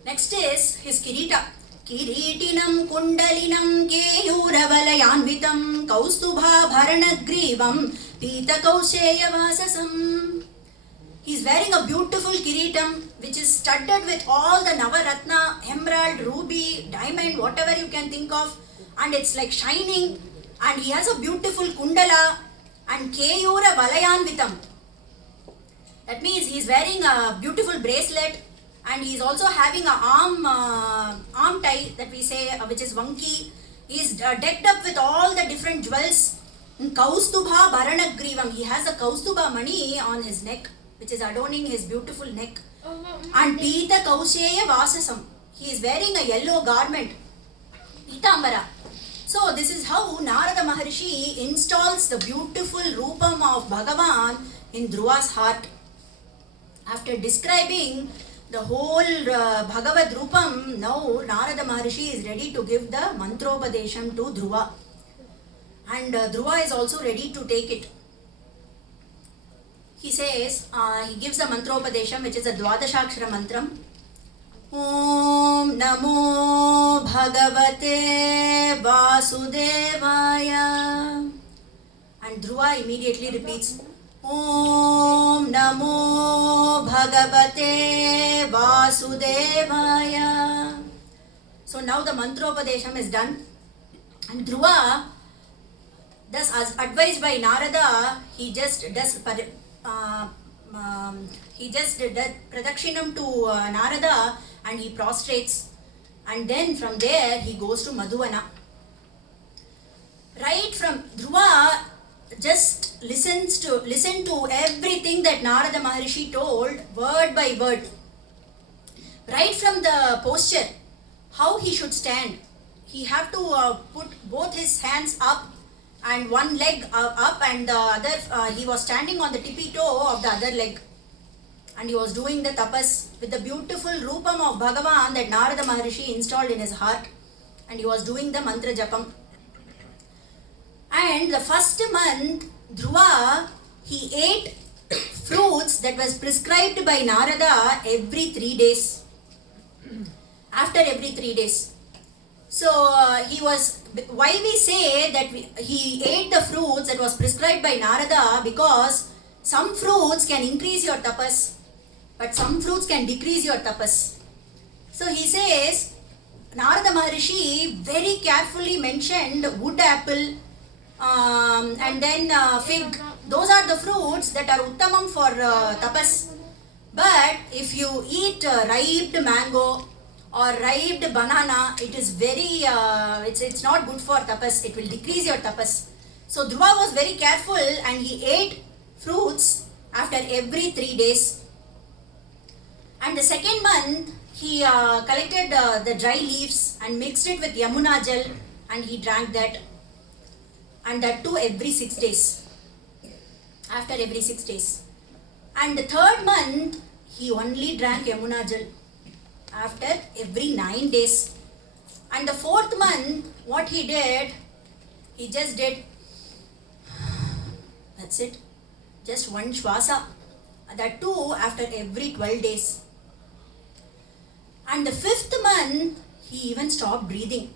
Next is his Kirita. Kiritinam Kundalinam Keyuravalayanvitam Kaustubha Bharanagrivam Pita Kausheya Vasasam. He is wearing a beautiful kiritam which is studded with all the Navaratna, emerald, ruby, diamond, whatever you can think of, and it's like shining, and he has a beautiful kundala and Keyura Valayanvitam. That means he is wearing a beautiful bracelet, and he is also having a arm tie that we say which is vanki. He is decked up with all the different jewels. Kaustubha Bharanagrivam. He has a Kaustubha mani on his neck, which is adorning his beautiful neck. And Pita Kausheya Vasasam. He is wearing a yellow garment. Pitambara. So this is how Narada Maharshi installs the beautiful Rupam of Bhagavan in Dhruva's heart. After describing the whole Bhagavad Rupam, now Narada Maharshi is ready to give the Mantropadesham to Dhruva. And Dhruva is also ready to take it. He says, he gives the Mantropadesham, which is a Dwadashakshara mantram. Om Namo Bhagavate Vasudevaya. And Dhruva immediately repeats, Om Namo Bhagavate Vasudevaya. So now the Mantropadesham is done. And Dhruva, thus as advised by Narada, he just does Pradakshinam to Narada, and he prostrates, and then from there he goes to Madhuvana. Right from Dhruva just listen to everything that Narada Maharshi told word by word. Right from the posture, how he should stand. He have to put both his hands up and one leg up, and the other he was standing on the tippy toe of the other leg, and he was doing the tapas with the beautiful Rupam of Bhagavan that Narada Maharshi installed in his heart, and he was doing the mantra japam. And the first month, Dhruva, he ate fruits that was prescribed by Narada every 3 days. After every 3 days. So why we say that he ate the fruits that was prescribed by Narada, because some fruits can increase your tapas, but some fruits can decrease your tapas. So he says, Narada Maharshi very carefully mentioned wood apple, and then fig. Those are the fruits that are uttamam for tapas. But if you eat ripe mango or ripe banana, it is very, it's not good for tapas. It will decrease your tapas. So Dhruva was very careful, and he ate fruits after every 3 days. And the second month, he collected the dry leaves and mixed it with Yamuna gel, and he drank that. And that too every 6 days. After every 6 days. And the third month, he only drank Yamuna gel after every 9 days. And the fourth month, what he did, he just did, that's it, just one shwasa. That too after every 12 days. And the fifth month, he even stopped breathing.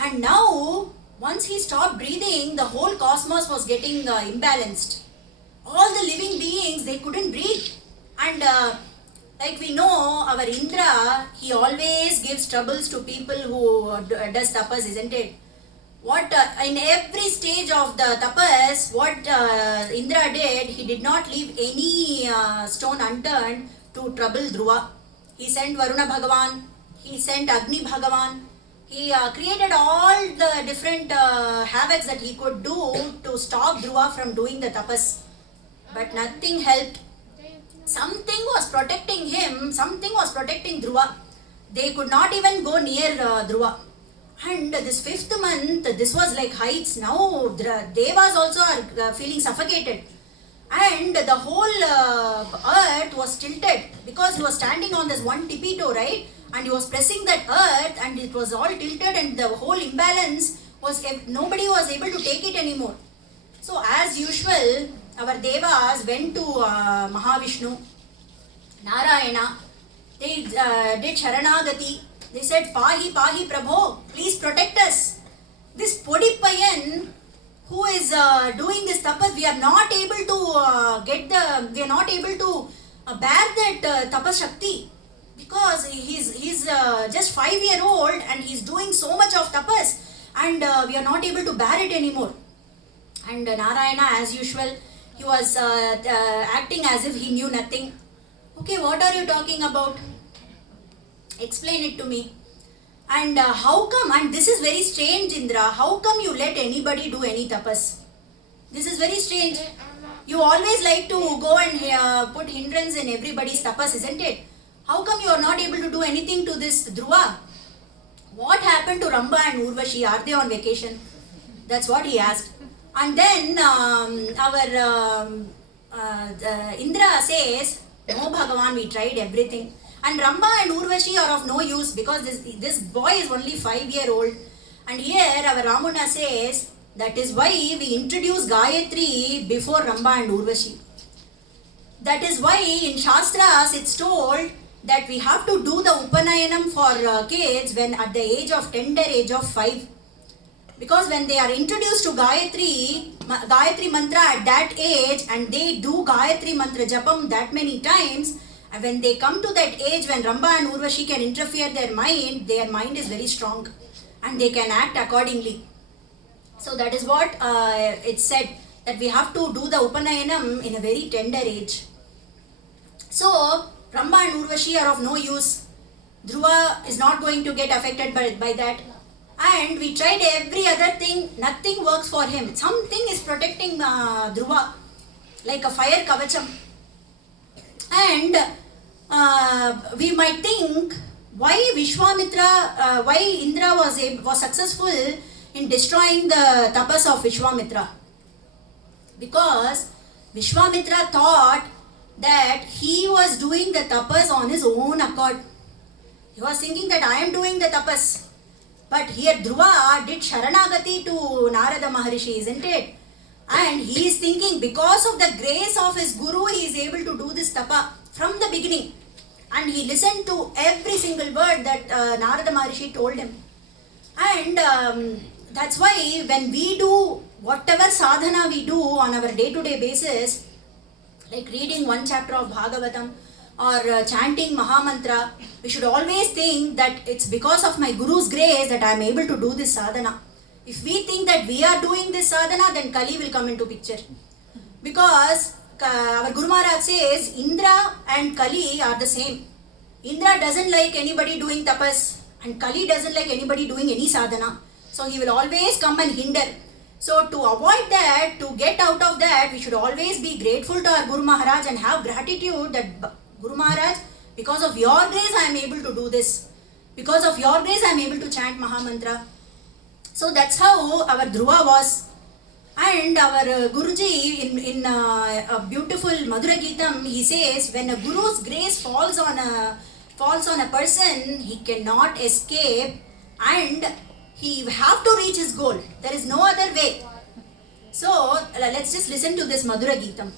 And now, once he stopped breathing, the whole cosmos was getting imbalanced. All the living beings, they couldn't breathe. And like we know, our Indra, he always gives troubles to people who does tapas, isn't it? What in every stage of the tapas, what Indra did, he did not leave any stone unturned to trouble Dhruva. He sent Varuna Bhagavan, he sent Agni Bhagavan. He created all the different havocs that he could do to stop Dhruva from doing the tapas. But nothing helped. Something was protecting him, something was protecting Dhruva. They could not even go near Dhruva. And this 5th month, this was like heights. Now the devas also are feeling suffocated. And the whole earth was tilted because he was standing on this one tippy toe, right? And he was pressing that earth and it was all tilted and the whole imbalance was, nobody was able to take it anymore. So as usual, our devas went to Mahavishnu, Narayana. They did Sharanagati. They said, Pahi, Pahi, Prabho, please protect us. This Podipayan who is doing this tapas, we are not able to we are not able to bear that tapas shakti because he's just 5-year-old and he's doing so much of tapas and we are not able to bear it anymore. And Narayana, as usual, he was acting as if he knew nothing. Okay, what are you talking about? Explain it to me. And how come, and this is very strange, Indra, how come you let anybody do any tapas? This is very strange. You always like to go and put hindrance in everybody's tapas, isn't it? How come you are not able to do anything to this Dhruva? What happened to Ramba and Urvashi? Are they on vacation? That's what he asked. And then Indra says, no Bhagavan, we tried everything. And Ramba and Urvashi are of no use because this boy is only 5-year-old. And here our Ramana says, that is why we introduce Gayatri before Ramba and Urvashi. That is why in Shastras it's told that we have to do the Upanayanam for kids when at the age of tender age of 5. Because when they are introduced to Gayatri mantra at that age and they do Gayatri mantra japam that many times, and when they come to that age when Ramba and Urvashi can interfere their mind is very strong and they can act accordingly. So that is what it's said, that we have to do the Upanayanam in a very tender age. So Ramba and Urvashi are of no use. Dhruva is not going to get affected by that. And we tried every other thing, nothing works for him. Something is protecting Dhruva, like a fire kavacham. And we might think, why Vishwamitra, why Indra was successful in destroying the tapas of Vishwamitra? Because Vishwamitra thought that he was doing the tapas on his own accord. He was thinking that I am doing the tapas. But here Dhruva did Sharanagati to Narada Maharishi, isn't it? And he is thinking because of the grace of his Guru, he is able to do this tapa from the beginning. And he listened to every single word that Narada Maharishi told him. And that's why when we do whatever sadhana we do on our day-to-day basis, like reading one chapter of Bhagavatam or chanting Mahamantra, we should always think that it's because of my Guru's grace that I am able to do this sadhana. If we think that we are doing this sadhana, then Kali will come into picture. Because our Guru Maharaj says Indra and Kali are the same. Indra doesn't like anybody doing tapas and Kali doesn't like anybody doing any sadhana. So he will always come and hinder. So to avoid that, to get out of that, we should always be grateful to our Guru Maharaj and have gratitude that Guru Maharaj, because of your grace I am able to do this. Because of your grace I am able to chant Mahamantra. So that's how our Dhruva was. And our Guruji in a beautiful Madhura Geetam, he says, when a Guru's grace falls on a person, he cannot escape and he have to reach his goal. There is no other way. So let's just listen to this Madhura Geetam.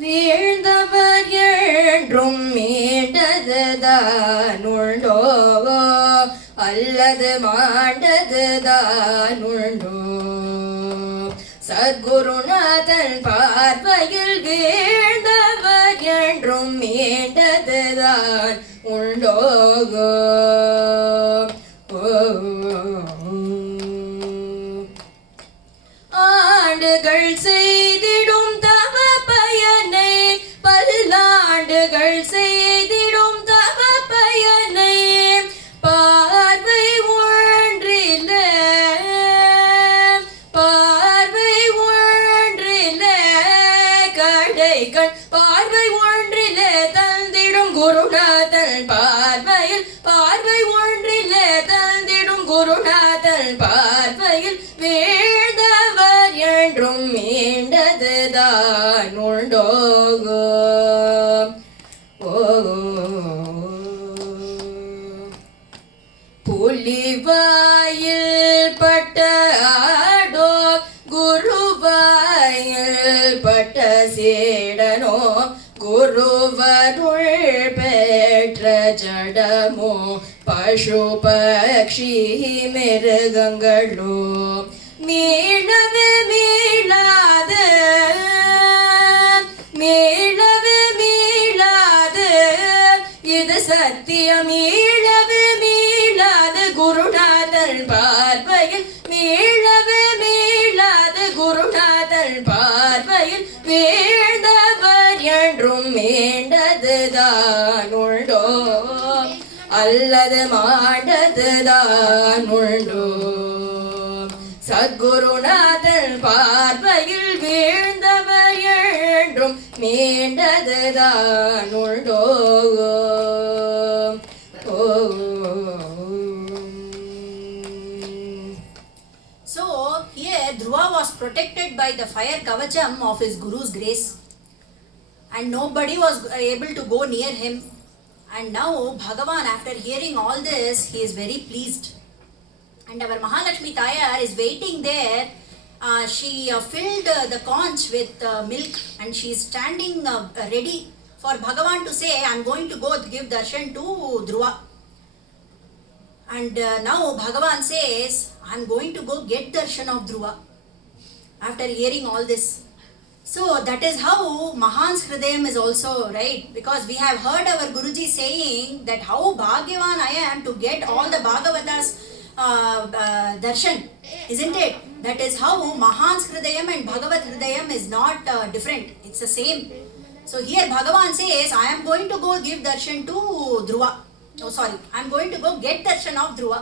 வீழ்ந்தவர் என்றும் மீண்டதுதான் உண்டோ அல்லது மாண்டதுதான் உண்டோ சத்குருநாதன் பார்வையில் வீழ்ந்தவர் என்றும் மீண்டதுதான் உண்டோ ஆண்டுகள் செய்திடும் தவ பயனை பல்லாண்டுகள் செய்திடும் தவ பயனை பார்வை ஒன்றில கடைகள் பார்வை ஒன்றில தந்திடும் குருநாதன் பார்வையில் பார்வை ஒன்றில தந்திடும் குருநாதன் புலிவாயில் பட்ட ஆடோ குருவாயில் பட்ட சேடனோ குருவருள் பெற்ற ஜடமோ பசு பக்ஷி மிருகங்களோ மீளவே மீளாது மீளவே மீளாது இது சத்தியம் மீளவே மீளாது குருநாதன் பார்வையில் மீளவே மீளாது குருநாதன் பார்வையில் வீழ்ந்தவர் என்றும் மீண்டதுதான் உண்டோ அல்லது மாண்டதுதான் உண்டோ சத்குருநாதன் பார்வையில் வீழ்ந்தவர் என்றும் மீண்டதுதான் உண்டோ So here Dhruva was protected by the fire kavacham of his guru's grace, and nobody was able to go near him. And now Bhagavan, after hearing all this, he is very pleased. And our Mahalakshmi Tayar is waiting there. She filled the conch with milk, and she is standing ready for Bhagavan to say, I am going to go give darshan to Dhruva. And now Bhagavan says, I am going to go get darshan of Dhruva after hearing all this. So that is how Mahan's Hridayam is also, right? Because we have heard our Guruji saying that how Bhagyavan I am to get all the Bhagavatas darshan, isn't it? That is how Mahan's Hridayam and Bhagavat Hridayam is not different. It's the same. So here Bhagavan says, I am going to go give darshan to Dhruva. Oh sorry, I am going to go get darshan of Dhruva.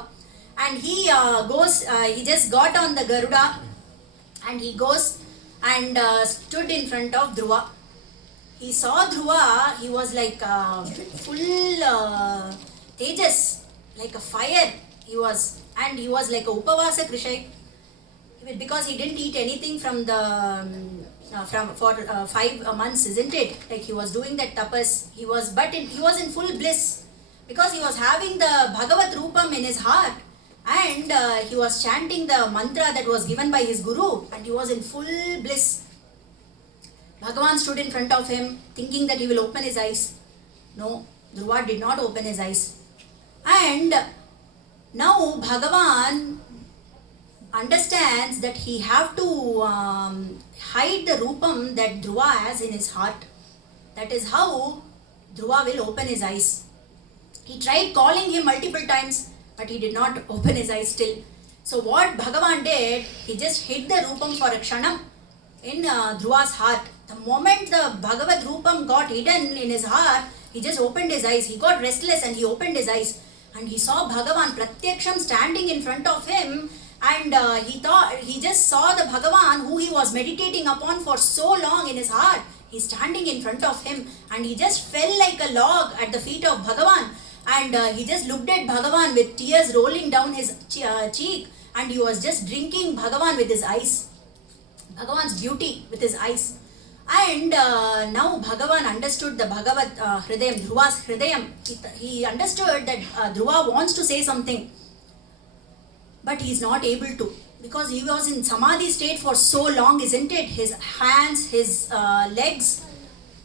And he goes, he just got on the Garuda and he goes and stood in front of Dhruva. He saw Dhruva, he was like full tejas, like a fire. He was, and he was like a Upavasa Krishai, because he didn't eat anything from the for 5 months, isn't it? Like he was doing that tapas. He was, but he was in full bliss because he was having the Bhagavat Rupam in his heart, and he was chanting the mantra that was given by his guru, and he was in full bliss. Bhagavan stood in front of him thinking that he will open his eyes. No, Dhruva did not open his eyes. And now Bhagavan understands that he have to hide the Rupam that Dhruva has in his heart. That is how Dhruva will open his eyes. He tried calling him multiple times, but he did not open his eyes still. So what Bhagavan did, he just hid the Rupam for a Kshanam in Dhruva's heart. The moment the Bhagavat Rupam got hidden in his heart, he just opened his eyes. He got restless and he opened his eyes. And he saw Bhagavan Pratyaksham standing in front of him, and he just saw the Bhagavan who he was meditating upon for so long in his heart. He's standing in front of him, and he just fell like a log at the feet of Bhagavan. And he just looked at Bhagavan with tears rolling down his cheek, and he was just drinking Bhagavan with his eyes, Bhagavan's beauty with his eyes. And now Bhagavan understood the Bhagavat Hridayam, Dhruva's Hridayam. He understood that Dhruva wants to say something, but he is not able to, because he was in Samadhi state for so long, isn't it? His hands, his legs,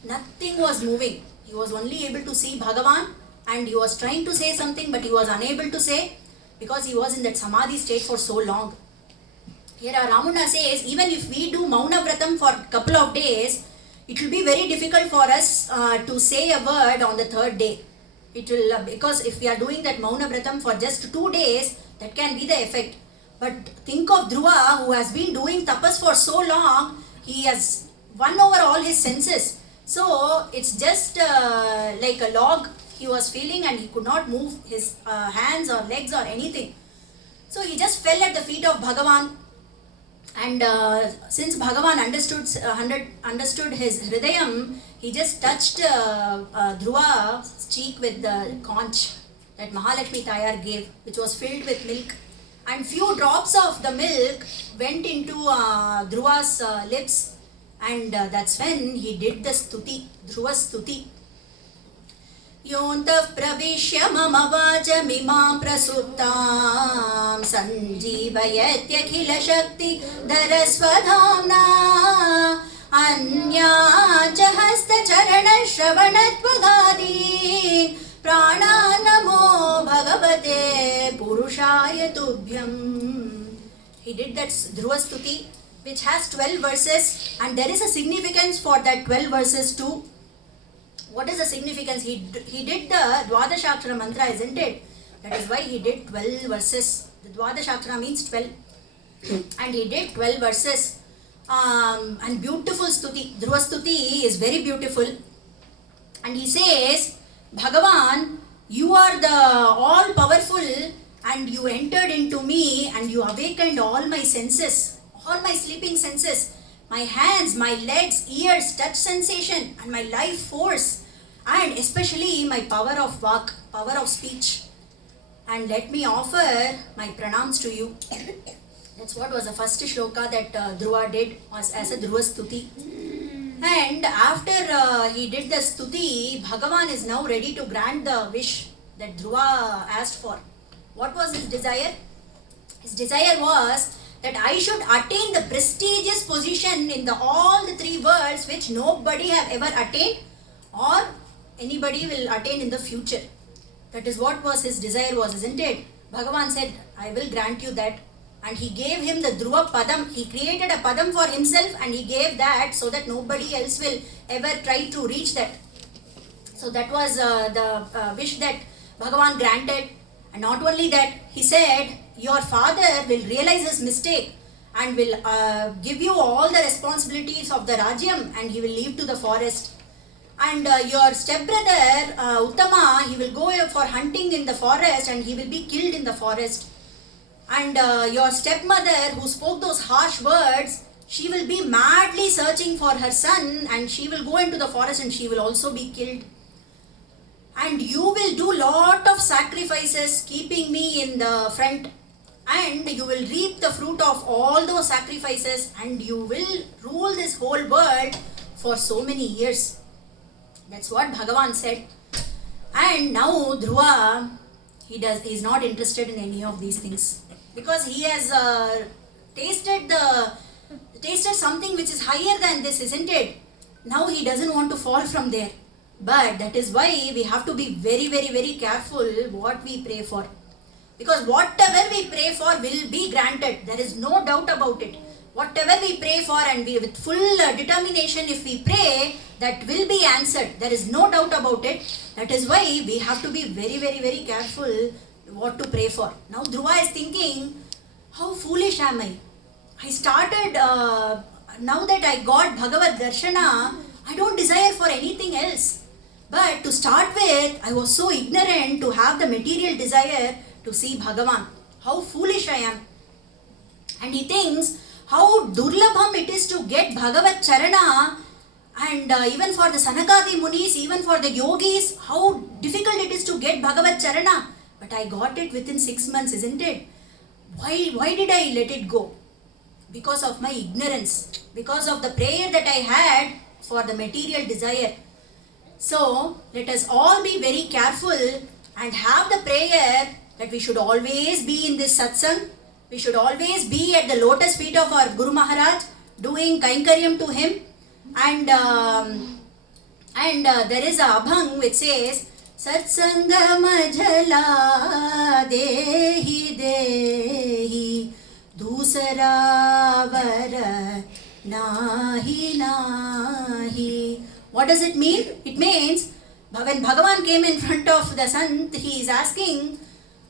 nothing was moving. He was only able to see Bhagavan, and he was trying to say something, but he was unable to say because he was in that Samadhi state for so long. Here Ramana says, even if we do Mauna Vratam for a couple of days, it will be very difficult for us to say a word on the third day. It will, because if we are doing that Mauna Vratam for just 2 days, that can be the effect. But think of Dhruva, who has been doing tapas for so long, he has won over all his senses. So it's just like a log he was feeling, and he could not move his hands or legs or anything. So he just fell at the feet of Bhagavan. And since Bhagavan understood his Hridayam, he just touched Dhruva's cheek with the conch that Mahalakshmi Tayar gave, which was filled with milk. And few drops of the milk went into Dhruva's lips, And that's when he did the stuti, Dhruva stuti. Yontah pravishya mama vajamimam prasuptam sanjeevayathyakhila shakti dharasvadhamna अन्याच हस्तचरणश्रवणत्वगादीन् प्राणान्नमो भगवते पुरुषाय तुभ्यम्. He did that Dhruva Stuti, which has 12 verses, and there is a significance for that 12 verses too. What is the significance? He did the Dwadashakshara mantra, isn't it? That is why he did 12 verses. The Dwadashakshara means 12. And he did 12 verses. And beautiful stuti. Dhruva Stuti is very beautiful. And he says, Bhagavan, you are the all-powerful, and you entered into me and you awakened all my senses, all my sleeping senses, my hands, my legs, ears, touch sensation, and my life force, and especially my power of vak, power of speech. And let me offer my pranams to you. That's what was the first shloka that Dhruva did, was as a Dhruva Stuti. And after he did the Stuti, Bhagavan is now ready to grant the wish that Dhruva asked for. What was his desire? His desire was that I should attain the prestigious position in all the three worlds which nobody have ever attained or anybody will attain in the future. That is what was his desire was, isn't it? Bhagavan said, I will grant you that. And he gave him the Dhruva Padam. He created a Padam for himself and he gave that so that nobody else will ever try to reach that. So that was the wish that Bhagavan granted. And not only that, he said, your father will realize his mistake and will give you all the responsibilities of the Rajyam and he will leave to the forest. And your stepbrother, Uttama, he will go for hunting in the forest and he will be killed in the forest. And your stepmother who spoke those harsh words, she will be madly searching for her son and she will go into the forest and she will also be killed. And you will do lot of sacrifices keeping me in the front, and you will reap the fruit of all those sacrifices and you will rule this whole world for so many years. That's what Bhagavan said. And now Dhruva, he's not interested in any of these things because he has tasted something which is higher than this, isn't it? Now he doesn't want to fall from there. But that is why we have to be very, very, very careful what we pray for. Because whatever we pray for will be granted. There is no doubt about it. Whatever we pray for and we with full determination, if we pray, that will be answered. There is no doubt about it. That is why we have to be very, very, very careful what to pray for. Now Dhruva is thinking, how foolish am I? I started, now that I got Bhagavad Darshana, I don't desire for anything else. But to start with, I was so ignorant to have the material desire to see Bhagavan. How foolish I am. And he thinks how durlabham it is to get Bhagavad Charana, and even for the Sanakadi Munis, even for the yogis, how difficult it is to get Bhagavad Charana. But I got it within 6 months, isn't it? Why did I let it go? Because of my ignorance. Because of the prayer that I had for the material desire. So, let us all be very careful and have the prayer that we should always be in this satsang. We should always be at the lotus feet of our Guru Maharaj, doing kainkaryam to him. And there is a abhang which says, Satsangam jhala dehi dehi dusara vara nahi nahi. What does it mean? It means when Bhagavan came in front of the Sant, he is asking,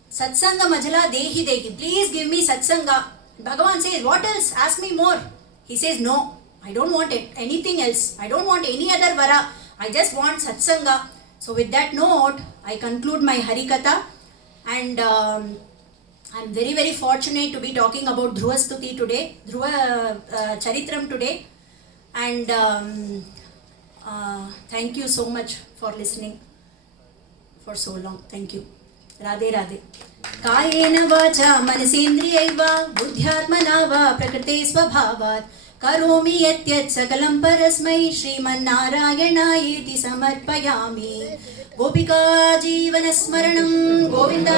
Satsanga majala dehi dehi. Please give me satsanga. Bhagavan says, what else? Ask me more. He says, no, I don't want it. Anything else. I don't want any other vara. I just want satsanga. So with that note, I conclude my Harikatha. And I'm very, very fortunate to be talking about Dhruva Stuti today. Dhruva Charitram today. And thank you so much for listening for so long. Thank you. Radhe Radhe. कायेन वाचा मनसेन्द्रियैर्वा बुद्ध्यात्मना वा प्रकृते स्वभावात् करोमि यत् सकलं परस्मै श्रीमन्नारायणायेति समर्पयामि। गोपिका जीवनस्मरणं गोविन्द